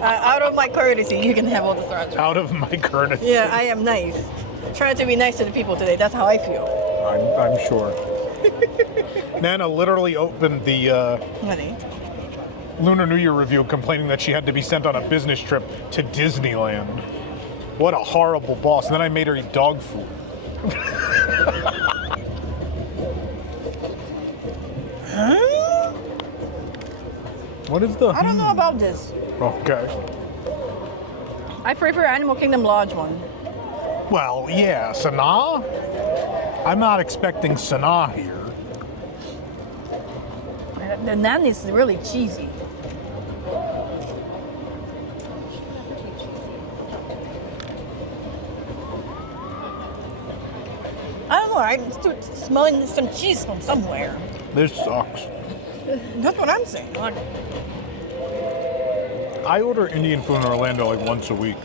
Out of my courtesy, you can have all the cilantro. Out of my courtesy. Yeah, I am nice. Trying to be nice to the people today. That's how I feel. I'm sure. Nana literally opened the Honey. Lunar New Year review complaining that she had to be sent on a business trip to Disneyland. What a horrible boss. And then I made her eat dog food. Huh? What is the... I don't know about this. Okay. I prefer Animal Kingdom Lodge one. Well, yeah, Sanaa? I'm not expecting Sanaa here. The naan is really cheesy. I don't know. I'm still smelling some cheese from somewhere. This sucks. That's what I'm saying. I order Indian food in Orlando like once a week.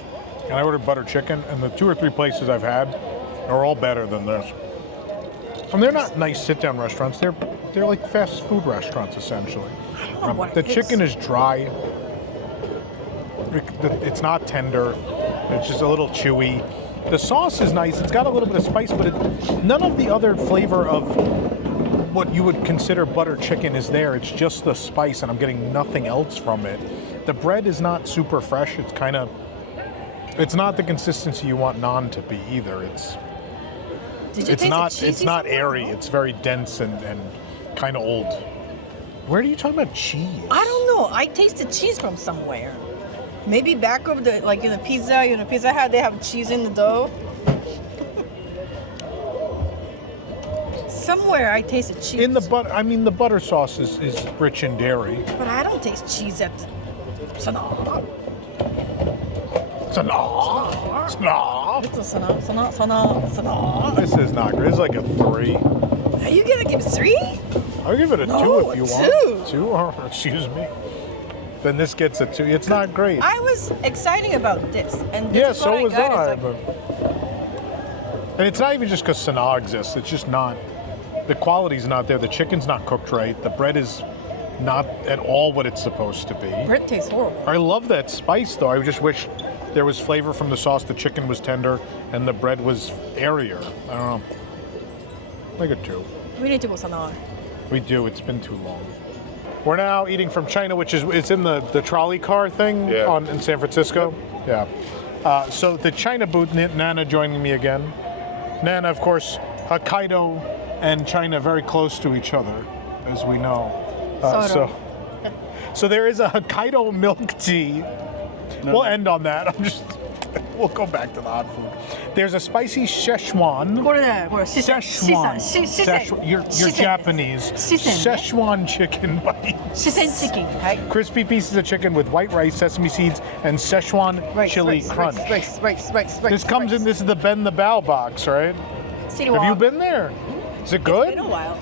And I order butter chicken, and the 2 or 3 places I've had are all better than this. And they're not nice sit-down restaurants. They're like fast food restaurants, essentially. The chicken is dry. It's not tender. It's just a little chewy. The sauce is nice. It's got a little bit of spice, but none of the other flavor of what you would consider butter chicken is there. It's just the spice, and I'm getting nothing else from it. The bread is not super fresh. It's kind of... It's not the consistency you want naan to be either. It's not airy. It's very dense and kind of old. Where are you talking about cheese? I don't know. I tasted cheese from somewhere. Maybe back of the like in the pizza, Pizza Hut, they have cheese in the dough. Somewhere I tasted cheese. In the butter, I mean the butter sauce is rich in dairy. But I don't taste cheese at Sanaa. Sanaa. It's a Sanaa. This is not good. It's like a 3. Are you gonna give 3? I'll give it a 2 No, if you a want. 2. 2? Oh, excuse me. Then this gets a 2. It's not great. I was excited about this, and this Yeah, is so what was got. I. It's like, And it's not even just because Sanaa exists. It's just not. The quality's not there. The chicken's not cooked right. The bread is not at all what it's supposed to be. bread tastes horrible. I love that spice, though. I just wish there was flavor from the sauce. The chicken was tender, and the bread was airier. I don't know. Like a 2. We need to go Sanaa. We do. It's been too long. We're now eating from China, which is it's in the trolley car thing in San Francisco. Yeah. So the China booth, Nana joining me again. Nana, of course, Hokkaido and China very close to each other, as we know. So there is a Hokkaido milk tea. We'll end on that. We'll go back to the hot food. There's a spicy Szechuan. これね、これ四川。 Szechuan. 四川。 You're Japanese. 四川ね。 Szechuan chicken bites. 四川チキン。はい。 Crispy pieces of chicken with white rice, sesame seeds, and Szechuan chili crunch. This comes in. This is the bend the bow box, right? Have you been there? Is it good? It's been a while.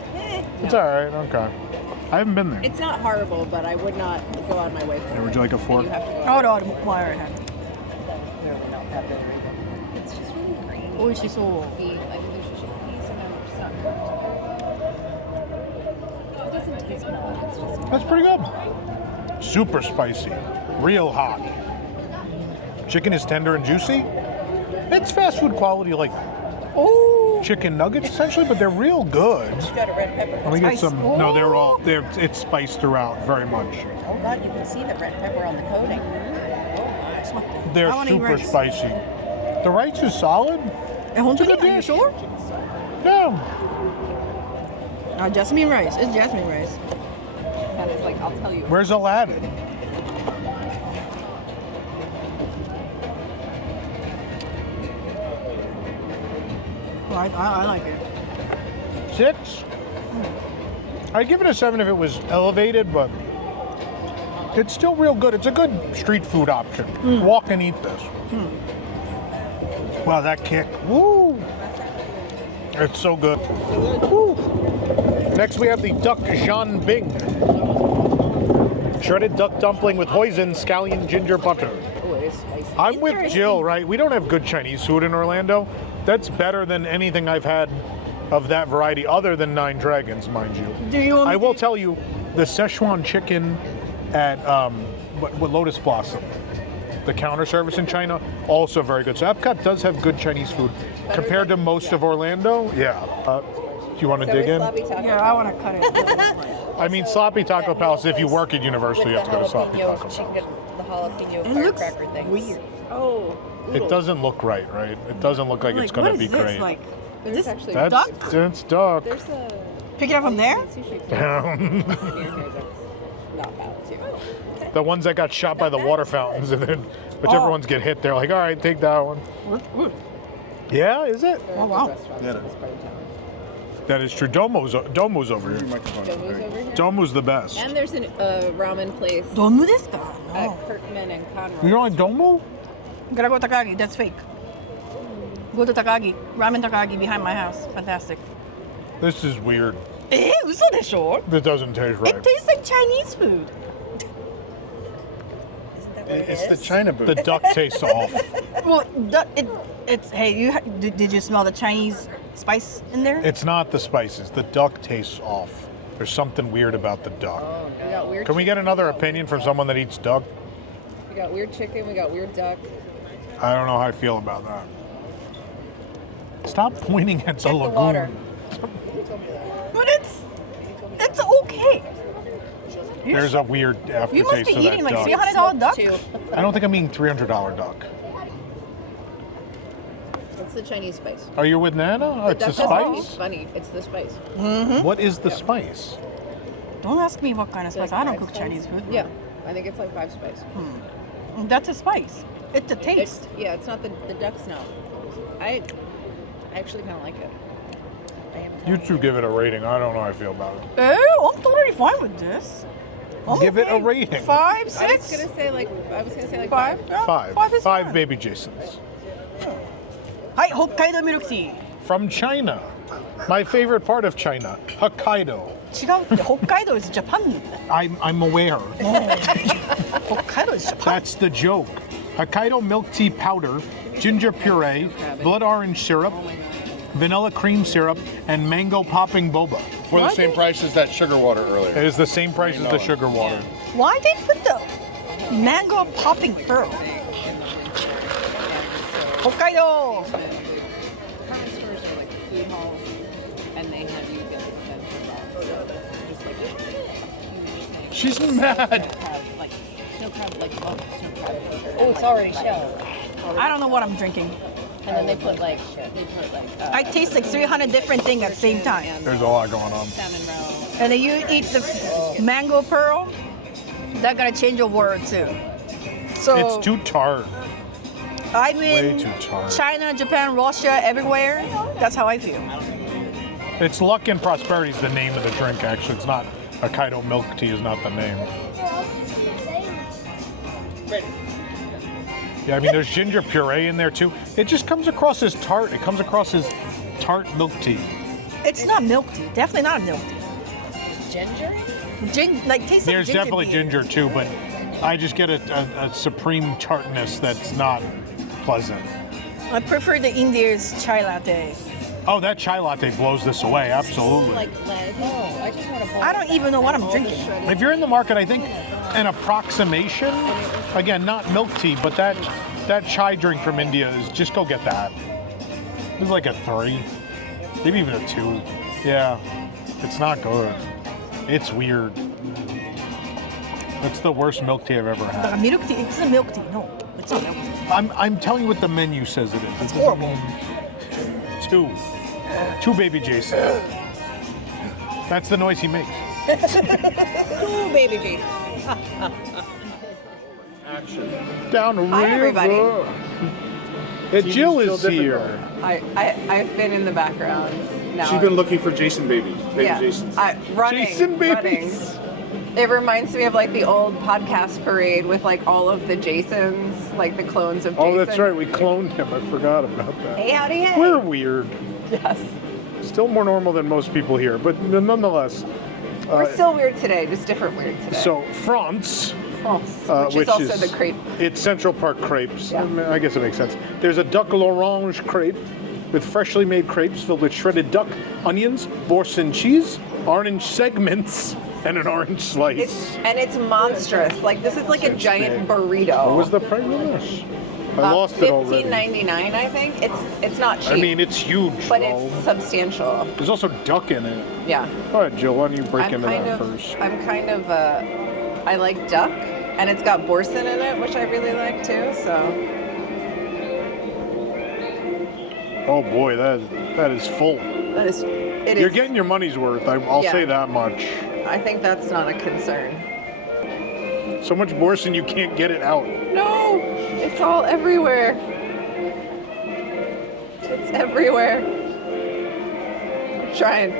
It's all right. Okay. I haven't been there. It's not horrible, but I would not go out of my way for it. Would you like a fork? You have to go. あるある。もうある。 It's just really green. 美味しそう。 Like there's just piece and then it's not cooked. It doesn't taste bad. It's just That's pretty good. Super spicy. Real hot. Chicken is tender and juicy. It's fast food quality, like chicken nuggets essentially, but they're real good. Got a red pepper. Let me get Spice. some. No, it's spiced throughout very much. Oh God, you can see the red pepper on the coating. They're I wanna eat super rice. spicy. The rice is solid. え、本当に It's a good Are you dish. sure? Yeah. Jasmine rice. It's jasmine rice. that is like I'll tell you. Where's Aladdin? Oh, I like it. 6. I'd give it a 7 if it was elevated, but it's still real good. It's a good street food option. Walk and eat this. Wow, that kick. Woo! It's so good. Woo! Next, we have the duck Xian Bing. Shredded duck dumpling with hoisin, scallion, ginger butter. Oh, it is spicy. I'm with Jill, right? We don't have good Chinese food in Orlando. That's better than anything I've had of that variety, other than Nine Dragons, mind you. Do you want I will tell you, the Szechuan chicken at what Lotus Blossom, the counter service in China, also very good. So Epcot does have good Chinese food compared to most of Orlando. Yeah. Do you want to dig in? Yeah, I want to cut it. I mean, Sloppy Taco Palace. If you work at University, you have to go to Sloppy Taco She can Palace. get the jalapeno It looks firecracker things. weird. Oh. It doesn't look right? It doesn't look like it's Like, gonna what be is this? great. Like, There's this actually That's duck? it's duck. there's a Pick it up from there? sushi place the near here that's not bad too. ones that got shot by the water fountains, and then whichever Oh. ones get hit, they're like, all right, take that one. Yeah, is it? Oh, wow. Yeah. That is true. Domo's over here. Domo's over here. Domo's the best. And there's a ramen place ドムですか? at No. Kirkman and Conroe. You don't like Domo? Gotta go Takagi. That's fake. Go to Takagi. Ramen Takagi behind my house. Fantastic. This is weird. 嘘でしょ? That doesn't taste right. It tastes like Chinese food. It's the China booth. The duck tastes off. Well, it's hey, did you smell the Chinese spice in there? It's not the spices. The duck tastes off. There's something weird about the duck. We got weird. Can we get another opinion from someone that eats duck? We got weird chicken. We got weird duck. I don't know how I feel about that. Stop pointing at the Get the lagoon. water. But it's okay. There's a weird You must aftertaste be to that eating like duck. $300 duck. Too. I don't think I'm eating $300 duck. It's the Chinese spice. Are you with Nana? Oh, it's the That doesn't taste spice? funny. It's the spice. What is the spice? Don't ask me what kind of spice. Like I don't five cook spice? Chinese food. Yeah, I think it's like 5 spice. That's a spice. It's a taste. It's not the duck's not. I actually kind of like it. You two give it a rating. I don't know how I feel about it. Oh, I'm totally fine with this. I'm Give it a okay. rating. 5, I was 6, gonna say like 5. 5. Yeah, Five. 5 is Five fine. baby Jasons. はい、北海道ミルクティー。 From China. My favorite part of China, Hokkaido. 違うって、北海道 is Japan. I'm aware. 北海道 is Japan. That's the joke. Hokkaido milk tea powder, ginger puree, blood orange syrup, vanilla cream syrup, and mango popping boba. For the same price as that sugar water earlier. It is the same price as the sugar water. Why they put the mango popping pearl? 北海道 Department stores are like food halls, and they have you get just like a huge thing. She's mad. Have like snow crab, like snow crab. Oh, it's already shelled. I don't know what I'm drinking. And then they put like I taste like 300 different things at the same time. There's a lot going on. salmon roe. And then you eat the mango pearl, that gonna change your word too. So It's too tart. I've Way been too tart. China, Japan, Russia, everywhere. That's how I feel. It's Luck and Prosperity is the name of the drink, actually. It's not, Hokkaido milk tea is not the name. Yeah, I mean, there's ginger puree in there, too. It just comes across as tart. It comes across as tart milk tea. It's not milk tea. Definitely not milk tea. Ginger? Like tastes There's like definitely beer. ginger, too, but I just get a supreme tartness that's not pleasant. I prefer the India's chai latte. Oh, that chai latte blows this away, absolutely. Like lead. Oh, I just want to. I don't even know what I'm drinking. If you're in the market, I think an approximation, again, not milk tea, but that chai drink from India is just go get that. It's like a 3, maybe even a 2. Yeah, it's not good. It's weird. It's the worst milk tea I've ever had. Milk tea. It's a milk tea. No, it's not milk tea. I'm telling you what the menu says it is. It's horrible. 2 baby Jasons. That's the noise he makes. Cool, baby G. Down the river. Hi, everybody. Jill is here. I've been in the background now. She's been looking for Jason babies. Baby yeah. Jasons. Running. Jason babies. Running. It reminds me of like the old podcast parade with like all of the Jasons, like the clones of Jason. Oh, that's right. We cloned him. I forgot about that. Hey, howdy, hey. We're weird. Yes. Still more normal than most people here, but nonetheless. We're still weird today, just different weird today. So France, which is also the crepe. It's Central Park crepes. Yeah. I guess it makes sense. There's a duck l'orange crepe with freshly made crepes filled with shredded duck, onions, boursin cheese, orange segments, and an orange slice. It's monstrous. Like this is like a giant burrito. What was the price of this? I lost it already. $15.99, I think. It's not cheap. I mean, it's huge. but though. it's substantial. There's also duck in it. Yeah. Go ahead, Jill. Why don't you break into that first? I like duck, and it's got boursin in it, which I really like too. So. Oh boy, that is full. It You're is. getting your money's worth. I'll Yeah. say that much. I think that's not a concern. So much boursin you can't get it out. No, it's all everywhere. It's everywhere. Trying.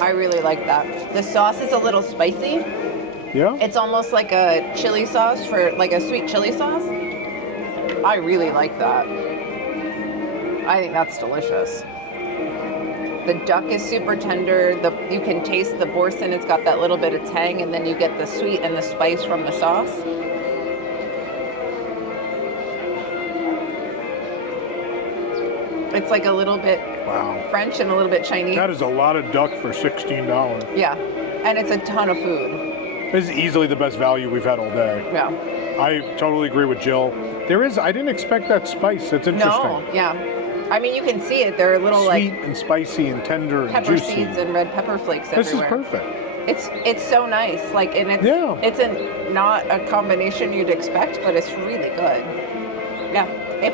I really like that. The sauce is a little spicy. Yeah? It's almost like a chili sauce like a sweet chili sauce. I really like that. I think that's delicious. The duck is super tender. You can taste the boursin. It's got that little bit of tang, and then you get the sweet and the spice from the sauce. It's like a little bit French and a little bit Chinese. That is a lot of duck for $16. Yeah, and it's a ton of food. This is easily the best value we've had all day. Yeah. I totally agree with Jill. I didn't expect that spice. It's interesting. No, yeah. I mean, you can see it. They're little Sweet and spicy and tender and pepper juicy. seeds and red pepper flakes This everywhere. is perfect. It's so nice. Like, and it's not a combination you'd expect, but it's really good. Yeah, A+.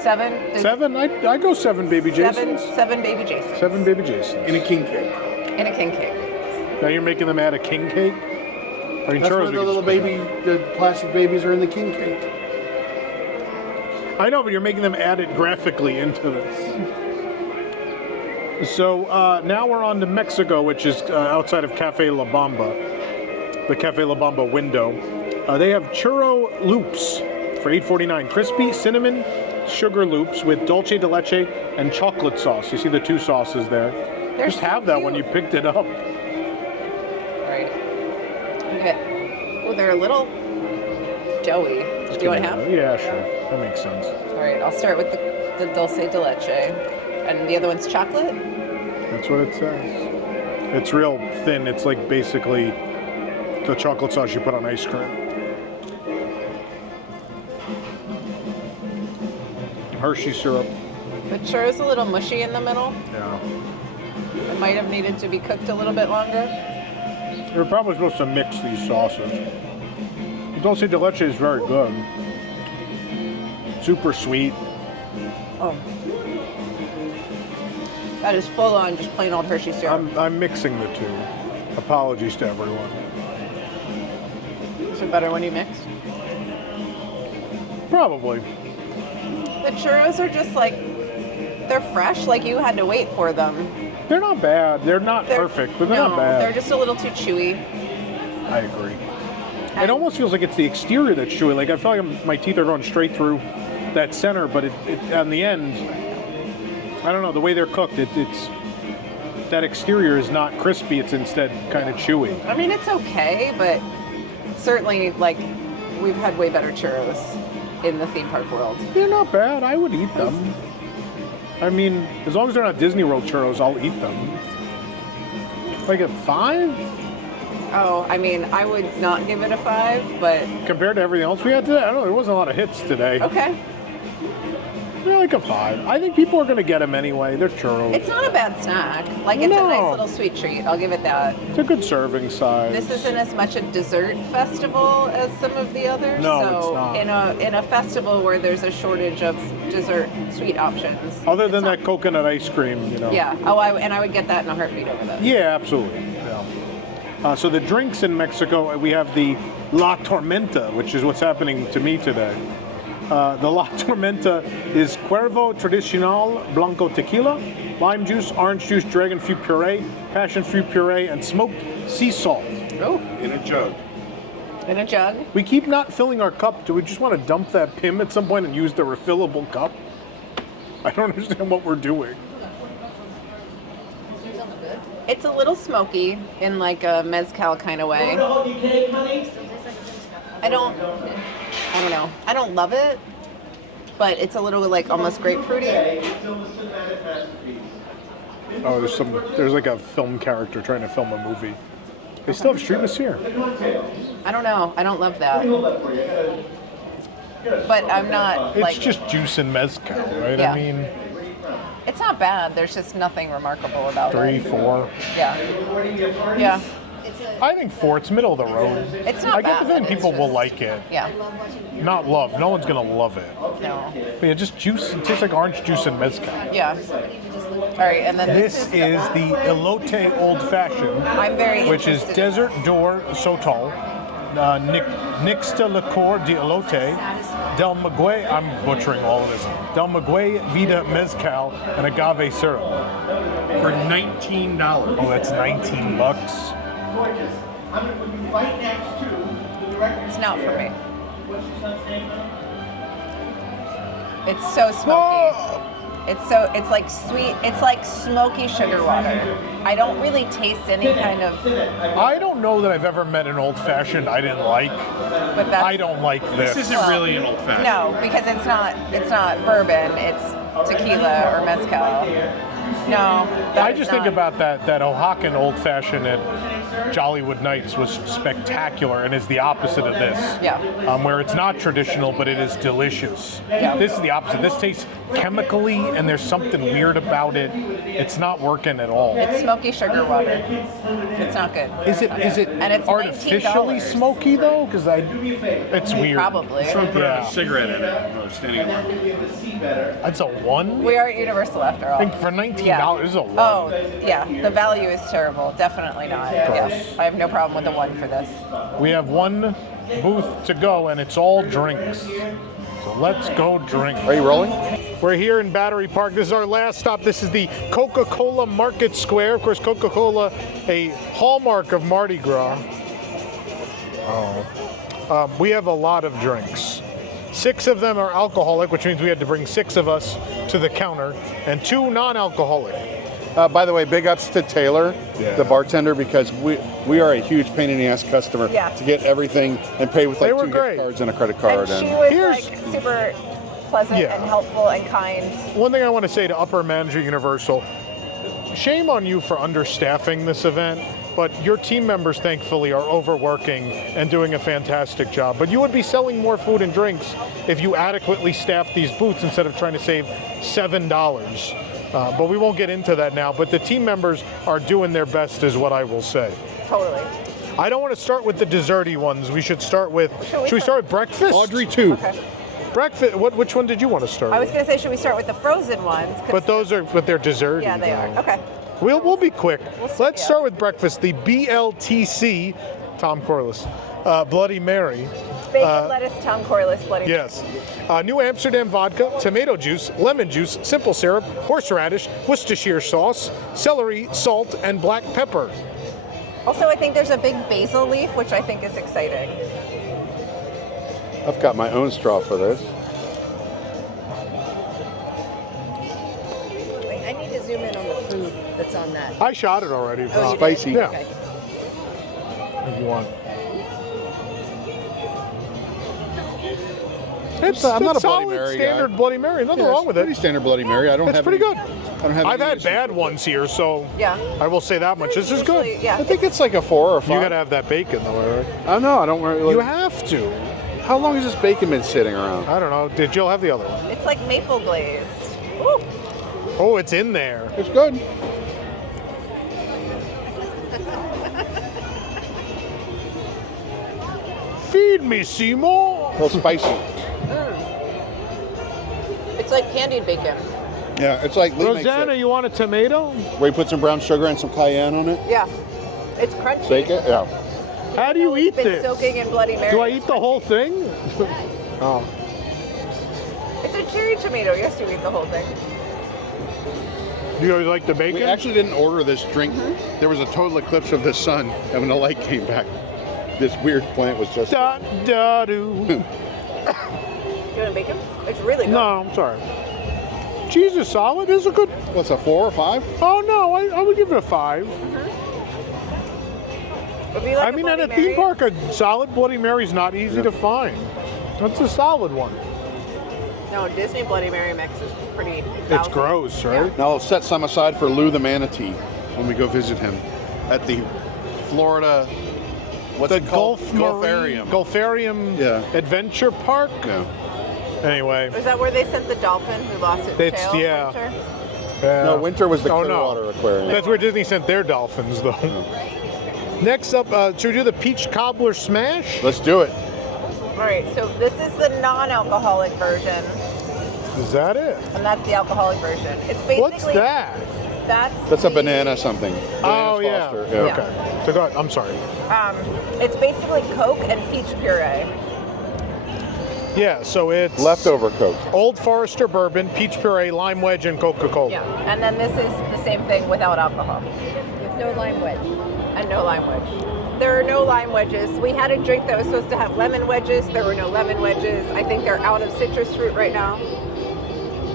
7. 7? I go 7 baby Jasons. 7 baby Jasons. 7 baby Jasons. In a king cake. In a king cake. Now you're making them add a king cake? I mean, That's churros why we the can little just put baby, the plastic babies are in the king cake. I know, but you're making them add it graphically into this. So now we're on to Mexico, which is outside of Cafe La Bamba, the Cafe La Bamba window. They have Churro Loops for $8.49. Crispy cinnamon sugar loops with dulce de leche and chocolate sauce. You see the 2 sauces there. They're Just so have that cute. when you picked it up. Right. Okay. Oh, they're a little doughy. Do you want half? Yeah, sure. That makes sense. All right, I'll start with the dulce de leche. And the other one's chocolate? That's what it says. It's real thin. It's like basically the chocolate sauce you put on ice cream. Hershey syrup. The churro's a little mushy in the middle. Yeah. It might have needed to be cooked a little bit longer. You're probably supposed to mix these sauces. The dulce de leche is very good. Super sweet. Oh. That is full on just plain old Hershey syrup. I'm mixing the 2. Apologies to everyone. Is it better when you mix? Probably. The churros are just like, they're fresh, like you had to wait for them. They're not bad. They're not perfect, but they're not bad. They're just a little too chewy. I agree. It almost feels like it's the exterior that's chewy. Like I feel like my teeth are going straight through that center, but it on the end, I don't know, the way they're cooked, it's that exterior is not crispy. It's instead kind of chewy. I mean, it's okay, but certainly, like, we've had way better churros in the theme park world. They're not bad. I would eat them. I mean, as long as they're not Disney World churros, I'll eat them. Like a 5? Oh, I mean, I would not give it a 5, but... Compared to everything else we had today, I don't know, there wasn't a lot of hits today. Okay. Yeah, like a 5. I think people are going to get them anyway. They're churros. It's not a bad snack. Like, it's a nice little sweet treat. I'll give it that. It's a good serving size. This isn't as much a dessert festival as some of the others. No, so it's not. in a festival where there's a shortage of dessert sweet options. Other than that coconut ice cream, you know. Yeah. Oh, I would get that in a heartbeat over that. Yeah, absolutely. Yeah. So the drinks in Mexico, we have the La Tormenta, which is what's happening to me today. The La Tormenta is Cuervo Tradicional Blanco Tequila, lime juice, orange juice, dragon fruit puree, passion fruit puree, and smoked sea salt. Oh. In a jug. In a jug. We keep not filling our cup. Do we just want to dump that Pimm at some point and use the refillable cup? I don't understand what we're doing. It's a little smoky in like a mezcal kind of way. I don't know. I don't love it, but it's a little like almost grapefruity. Oh, there's like a film character trying to film a movie. They still have streetness here. I don't know. I don't love that. But I'm not It's just juice and mezcal, right? Yeah. I mean, it's not bad. There's just nothing remarkable about 3, it. 4. Yeah. Yeah. I think 4. It's middle of the road. It's not I get the bad, feeling it's people will just- like it. Yeah. Not love. No one's gonna love it. No. But yeah, just juice. It tastes like orange juice and mezcal. Yeah. All right, and then This is the Elote Old Fashioned, I'm very which is interested Desert Door Sotol, Nixta Liqueur de Elote, Del Maguey, I'm butchering all of this, Del Maguey Vida Mezcal, and agave syrup. For $19. Oh, that's $19. It's not for me. It's so smoky. It's like sweet. It's like smoky sugar water. I don't really taste any kind of. I don't know that I've ever met an old fashioned I didn't like. But that's, I don't like this. This isn't really an old fashioned. No, because it's not bourbon. It's tequila or mezcal. No. I just think about that Oaxacan old fashioned at Jollywood Nights was spectacular and is the opposite of this. Yeah. Where it's not traditional, but it is delicious. Yeah. This is the opposite. This tastes chemically, and there's something weird about it. It's not working at all. It's smoky sugar water. It's not good. Is it And it's artificially $19. smoky though? Because it's weird. Probably. Someone put Yeah. a cigarette in it. Or standing alone. That's a 1. We are at Universal after all. I think for $19 is a 1. Oh, yeah. The value is terrible. Definitely not. Yeah. I have no problem with the 1 for this. We have 1 booth to go, and it's all drinks. So let's go drink. Are you rolling? We're here in Battery Park. This is our last stop. This is the Coca-Cola Market Square. Of course, Coca-Cola, a hallmark of Mardi Gras. We have a lot of drinks. 6 of them are alcoholic, which means we had to bring 6 of us to the counter, and 2 non-alcoholic. By the way, big ups to Taylor, Yeah. the bartender, because we are a huge pain in the ass customer Yeah. to get everything and pay with They like were 2 great. gift cards and a credit card. And she was Here's- like super pleasant Yeah. and helpful and kind. One thing I want to say to upper management Universal, shame on you for understaffing this event, but your team members, thankfully, are overworking and doing a fantastic job. But you would be selling more food and drinks if you adequately staffed these booths instead of trying to save $7. But we won't get into that now, but the team members are doing their best is what I will say. Totally. I don't want to start with the desserty ones. We should start with, should we start with breakfast? Audrey too. Okay. Breakfast, which one did you want to start I was with? going to say, should we start with the frozen ones? 'Cause- But they're dessert. yeah, they are. Okay. We'll be quick. Let's yeah. start with breakfast. The BLTC, Tom Corliss, Bloody Mary. Bacon, lettuce, Tom Corliss, Bloody Mary. Yes. New Amsterdam vodka, tomato juice, lemon juice, simple syrup, horseradish, Worcestershire sauce, celery, salt, and black pepper. Also, I think there's a big basil leaf, which I think is exciting. I've got my own straw for this. Wait, I need to zoom in on the food that's on that. I shot it already. Oh, you did? Spicy. Yeah. Okay. If you want. I'm not a Bloody solid Mary standard guy. Bloody Mary. Nothing Yeah, wrong it's with pretty it. standard Bloody Mary. I don't It's have pretty any- good. I don't have I've any had issues bad with it. ones here, so Yeah. I will say that much. This is good. Usually, yeah. I think it's like a 4 or 5. You gotta have that bacon though, Eric. I know. I don't really. You have to. How long has this bacon been sitting around? I don't know. Did Jill have the other one? It's like maple glazed. Woo. Oh, it's in there. It's good. Feed me, Seymour. A little spicy. It's like candied bacon. Yeah, it's like Lee makes Rosanna, it, you want a tomato? where you put some brown sugar and some cayenne on it. Yeah. It's crunchy. Bake it. Yeah. How do you eat It's been this? soaking in Bloody Mary. Do I eat the whole thing? Oh. It's a cherry tomato. Yes, you eat the whole thing. Do you guys like the bacon? We actually didn't order this drink. There was a total eclipse of the sun, and when the light came back, this weird plant was just. Da, da, do. Do you want a bacon? It's really good. No, I'm sorry. Cheese is solid. This is a good. What's a 4 or 5? Oh no, I would give it a 5. If you like I mean, a at a Bloody theme Mary- park, a solid Bloody Mary's not easy to find. That's a solid one. No, Disney Bloody Mary mix is pretty. It's lousy. gross, right? Now I'll set some aside for Lou the manatee when we go visit him at the Florida. What's The it called? Gulfarium. Gulfarium Yeah. Adventure Park. Yeah. Anyway. Is that where they sent the dolphin who lost its It's- tail? yeah. Winter? No, Winter was the Oh, Clearwater Aquarium. That's where Disney sent their dolphins, though. Next up, should we do the peach cobbler smash? Let's do it. All right, so this is the non-alcoholic version, Is that it? and that's the alcoholic version. It's basically What's that? That's a the- banana something. Oh, Bananas yeah. Foster. Okay. So go ahead. I'm sorry. It's basically Coke and peach puree. Yeah, so it's Leftover Coke. Old Forester bourbon, peach puree, lime wedge, and Coca-Cola. Yeah, and then this is the same thing without alcohol. With no lime wedge. And no lime wedge. There are no lime wedges. We had a drink that was supposed to have lemon wedges. There were no lemon wedges. I think they're out of citrus fruit right now.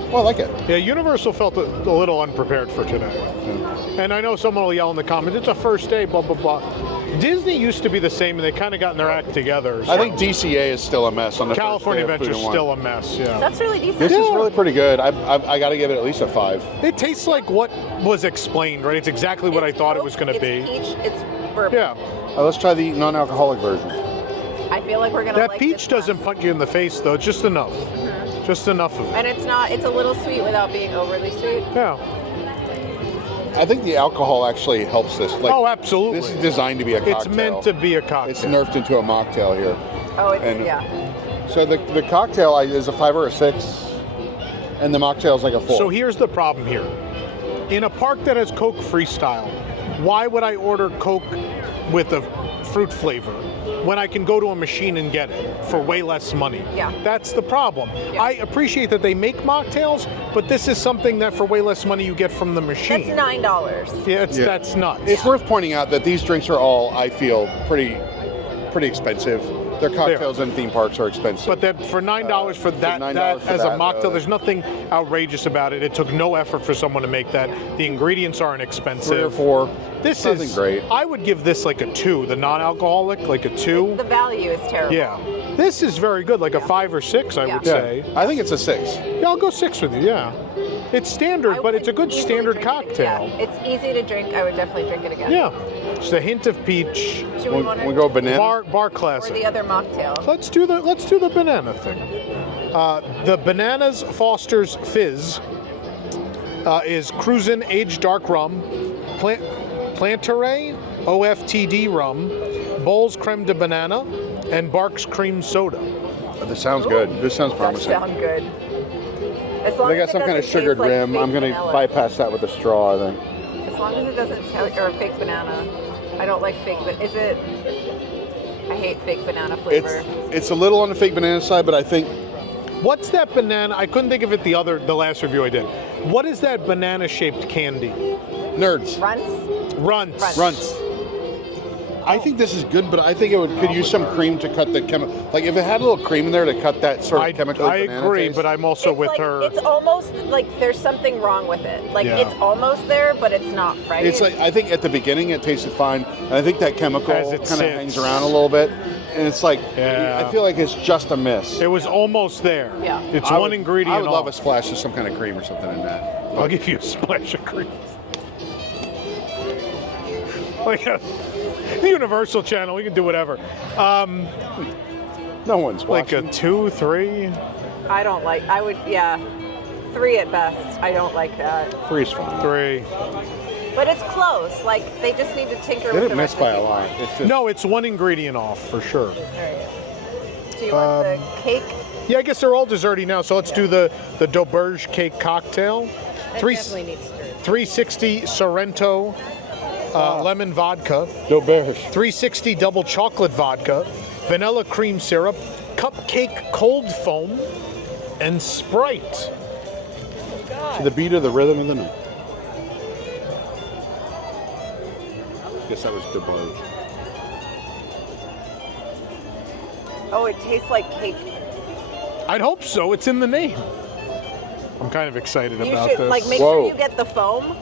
Well, I like it. Yeah, Universal felt a little unprepared for today. And I know someone will yell in the comments, it's a first day, blah, blah, blah. Disney used to be the same, and they kind of gotten their act together. I think DCA is still a mess on the California first day of Adventure's Food and still Wine. a mess, yeah. That's really decent. This is Yeah. really pretty good. I got to give it at least a 5. It tastes like what was explained, right? It's exactly what I It's thought it Coke, was going to be. It's peach, it's bourbon. Yeah. Let's try the non-alcoholic version. I feel like we're gonna That like peach this doesn't one. punch you in the face, though. It's just enough. Just enough of it. And it's a little sweet without being overly sweet. Yeah. I think the alcohol actually helps this. Like, Oh, absolutely. This is designed to be a cocktail. It's meant to be a cocktail. It's nerfed into a mocktail here. Oh, it's, And- yeah. So the cocktail is a 5 or a 6, and the mocktail is like a 4. So here's the problem here. In a park that has Coke Freestyle, why would I order Coke with a fruit flavor when I can go to a machine and get it for way less money? Yeah. That's the problem. Yeah. I appreciate that they make mocktails, but this is something that for way less money you get from the machine. That's $9. Yeah, Yeah. that's nuts. It's worth pointing out that these drinks are all, I feel, pretty expensive. Their cocktails in theme parks are expensive. But that for $9 for that, $9 that for as a that, mocktail, there's nothing outrageous about it. It took no effort for someone to make that. The ingredients aren't expensive. 3 or 4. This Nothing is great. I would give this like a 2. The non-alcoholic, like a 2. The value is terrible. Yeah. This is very good, like a 5 or 6, I would Yeah. say. I think it's a 6. Yeah, I'll go 6 with you. Yeah. It's standard, I but it's a would good easily standard drink it cocktail. again. Yeah, it's easy to drink. I would definitely drink it again. Yeah. Just a hint of peach. Do we want We to go banana. Bar or classic. the other mocktail? Let's do the banana thing. The Bananas Foster's Fizz is Cruisin' Aged Dark Rum, Plantaray OFTD Rum, Bowls Creme de Banana, and Barks Cream Soda. This sounds good. This sounds That promising. sound good. As long They as got it some kind of doesn't sugared taste like rim. fake I'm going to vanilla. bypass that with a straw, I think. As long as it doesn't or fake banana. I don't like fake, but is it? I hate fake banana flavor. It's a little on the fake banana side, but I think What's that banana? I couldn't think of it the last review I did. What is that banana-shaped candy? nerds. Runts. Runts. I think this is good, but I think could use some cream to cut the chemical. Like if it had a little cream in there to cut that sort of chemical. I agree, taste. but I'm also with like, her. It's almost like there's something wrong with it. Like Yeah. it's almost there, but it's not, right? It's like I think at the beginning it tasted fine, and I think that chemical As kind it of sits. hangs around a little bit, and it's like Yeah. I feel like it's just a miss. It was almost there. Yeah. It's I one would- ingredient. I would love off. a splash of some kind of cream or something in that. I'll give you a splash of cream. Like a Universal Channel, we can do whatever. No one's Like a watching. 2, 3. I don't like. 3 at best. I don't like that. Three's fine. 3. But it's close. Like they just need to tinker They with didn't the miss by a recipe. lot. It's just, No, it's one ingredient off for sure. Alright. Do you want the cake? Yeah, I guess they're all desserty now, so let's do the Doberge cake cocktail. That Three- definitely needs stirred. 360 Sorrento lemon vodka, Doberge. 360 double chocolate vodka, vanilla cream syrup, cupcake cold foam, and Sprite. To the beat of the rhythm of the night. Guess that was Doberge. Oh, it tastes like cake. I'd hope so. It's in the name. I'm kind of excited You about should this. like make Whoa. sure you get the foam.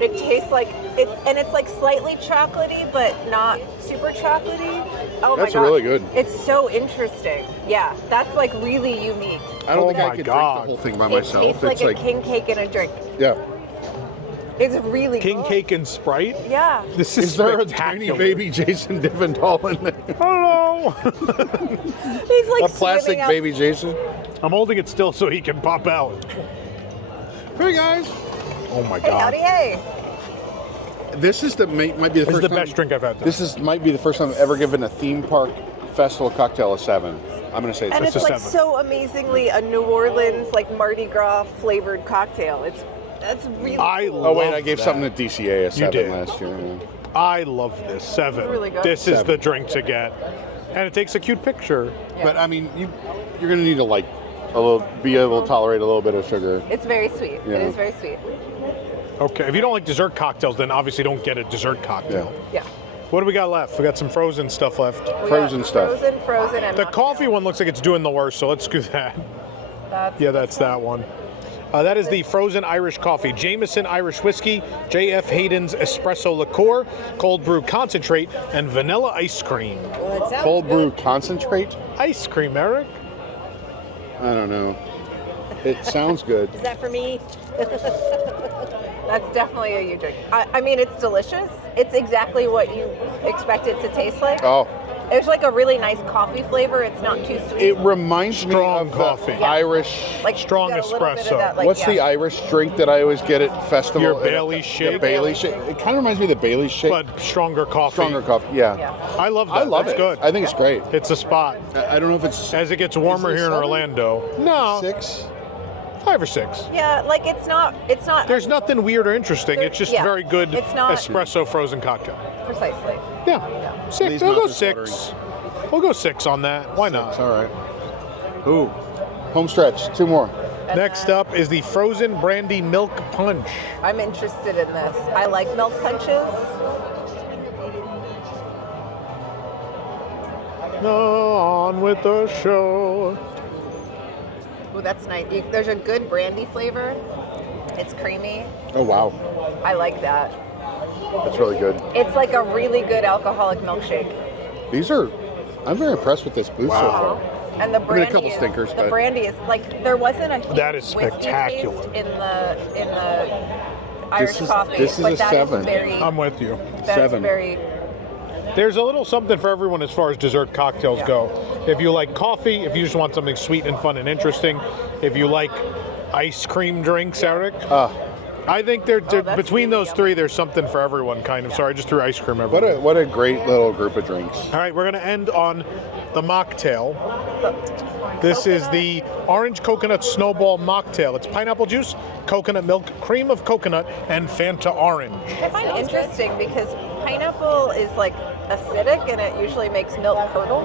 It tastes like it, and it's like slightly chocolatey, but not super chocolatey. Oh That's my god, really good. It's so interesting. Yeah, that's like really unique. I don't Oh think I my could God. drink the whole thing by It myself. tastes like It's a king cake in a drink. yeah. It's really King good. cake and Sprite. Yeah. This is Is there a spectacular. tiny baby Jason Divendahl in there? Hello. He's like A plastic swimming out- baby Jason? I'm holding it still so he can pop out. Hey guys. Oh my Hey, God. howdy, hey. This is might be the This first is the time. best drink I've had. Might be the first time I've ever given a theme park festival cocktail a 7. I'm gonna say And That's it's a like 7. so amazingly a New Orleans like Mardi Gras flavored cocktail. That's really cool. Oh wait, love I gave that. something at DCA a 7 did. last year. Yeah. I love this. 7. It's really good. This is 7. the drink to get. And it takes a cute picture. But I mean, you're gonna need to be able to tolerate a little bit of sugar. It's very sweet. Yeah. It is very sweet. Okay, if you don't like dessert cocktails, then obviously don't get a dessert cocktail. Yeah. What do we got left? We got some frozen stuff left. We Frozen got stuff. Frozen, and The mocktail. coffee one looks like it's doing the worst, so let's do that. Yeah, that's that one. That is the frozen Irish coffee. Jameson Irish whiskey, J.F. Hayden's espresso liqueur, cold brew concentrate, and vanilla ice cream. Well, it sounds Cold good. brew concentrate? Ice cream, Eric? I don't know. It sounds good. Is that for me? That's definitely a you drink. I mean, it's delicious. It's exactly what you expect it to taste like. Oh, It's like a really nice coffee flavor. It's not too sweet. it reminds me Strong of coffee. the Yeah. Irish. like strong you got a little bit of espresso. that, like, What's yeah. the Irish drink that I always get at festival? Your Bailey's shake? The Bailey's shake. It kind of reminds me of the Bailey's shake. But stronger coffee. Stronger coffee. Yeah. Yeah. I love that. I love That's it. good. I think it's great. It's a spot. I don't know if it's As it gets warmer Is it here in 7? Orlando. No, 6. 5 or 6. Yeah, like it's not. There's nothing weird or interesting. It's just Yeah. very good It's not- espresso frozen cocktail. precisely. Yeah. 6. These We'll go mouth is 6. We'll go 6 on that. Why not? It's all right. Ooh. Home stretch. 2 more. Next up is the frozen brandy milk punch. I'm interested in this. I like milk punches. On with the show. Ooh, that's nice. There's a good brandy flavor. It's creamy. Oh wow. I like that. That's really good. It's like a really good alcoholic milkshake. These are. I'm very impressed with this booth so far. And the mean, a brandy couple is, stinkers, the but- brandy is like there wasn't a huge That is whiskey spectacular. taste in the Irish coffee. this is but a that 7. Very, I'm with you. that's 7. very. There's a little something for everyone as far as dessert cocktails go. If you like coffee, if you just want something sweet and fun and interesting, if you like ice cream drinks, Eric, I think that's between really those 3, there's something for everyone, kind of. Sorry, I just threw ice cream everywhere. What a great little group of drinks. All right, we're going to end on the mocktail. This is the orange coconut snowball mocktail. It's pineapple juice, coconut milk, cream of coconut, and Fanta orange. I find it interesting because pineapple is like acidic and it usually makes milk curdle.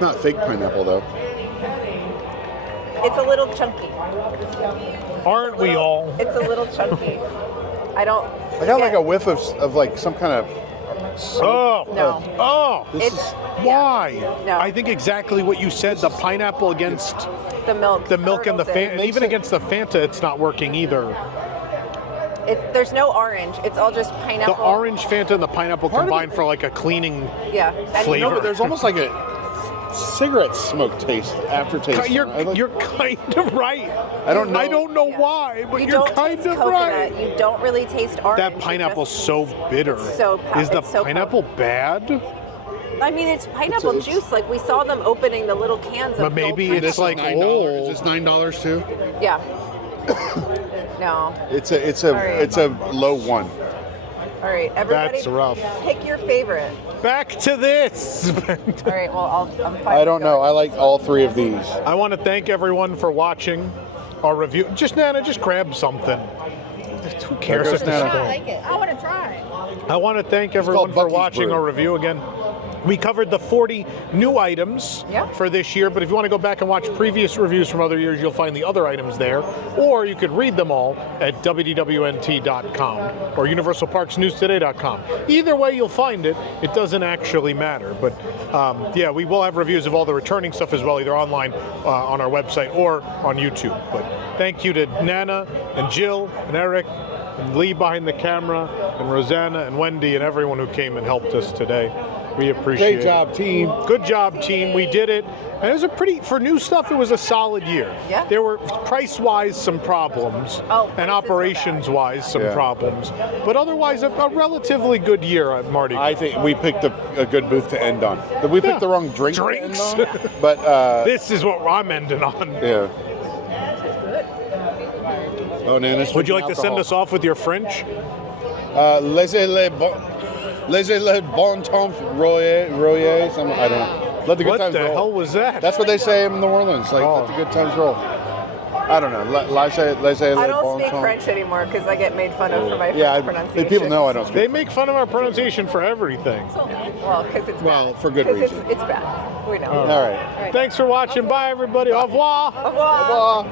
Not fake pineapple though. It's a little chunky. Aren't we all? It's a little chunky. I don't. I got like a whiff of like some kind of. Oh, No. oh! This It's is Why? No. I think exactly what you said. The pineapple against the milk. the milk and the curdles it. Fanta, and even against the Fanta, it's not working either. There's no orange. It's all just pineapple. The orange Fanta and the pineapple Part of combined it- for like a cleaning. Yeah. And Flavor. no, but there's almost like a cigarette smoke taste, aftertaste. You're I like- you're kind of right. I don't know. I don't know Yeah. why, but You you're don't kind taste of coconut. right. You don't really taste orange. That You pineapple's just- so bitter. so Is the it's so pineapple bad? I mean, it's pineapple It's- juice. Like we saw them opening the little cans of. But maybe gold it's This is like $9. old. Is this $9 too? pineapple. Yeah. No. It's a All right. it's a low one. All right, everybody. That's rough. Pick your favorite. Back to this. All right. Well, I'm fine. I don't know. I like all three of these. I want to thank everyone for watching our review. Just Nana, just grab something. Who cares goes if Nana. this I like it. I want to try. I want to thank everyone called for Bucky's watching Brew. our review again. We covered the 40 new items Yeah. for this year, but if you want to go back and watch previous reviews from other years, you'll find the other items there, or you could read them all at wdwnt.com or universalparksnewstoday.com. Either way, you'll find it. It doesn't actually matter, but yeah, we will have reviews of all the returning stuff as well, either online on our website or on YouTube. But thank you to Nana and Jill and Eric and Lee behind the camera and Rosanna and Wendy and everyone who came and helped us today. We appreciate Great job, team. it. Good job, team. We did it. And it was a pretty, for new stuff, it was a solid year. Yeah. There were, price-wise, some problems. Oh, and prices were operations-wise, some Yeah. problems. But otherwise, a relatively good year at Mardi Gras. I think we picked a good booth to end on. We picked Yeah. the wrong drink Drinks. to end on, but This is what I'm ending on. yeah. Oh, Nana's Would you like drinking to send us alcohol. off with your French? Laissez le bon temps royer. Some I don't know. Let the good What times the roll. hell was that? That's what they say in New Orleans. Like Oh. let the good times roll. I don't know. Laissez I le don't bon speak temps. French anymore because I get made fun of for my Yeah, French pronunciation. people know I don't speak. They make fun of our pronunciation for everything. Well, because it's Well, bad. for good 'Cause reason. It's bad. We know. All right. Thanks for watching. Bye, everybody. Au revoir. Au revoir. Well,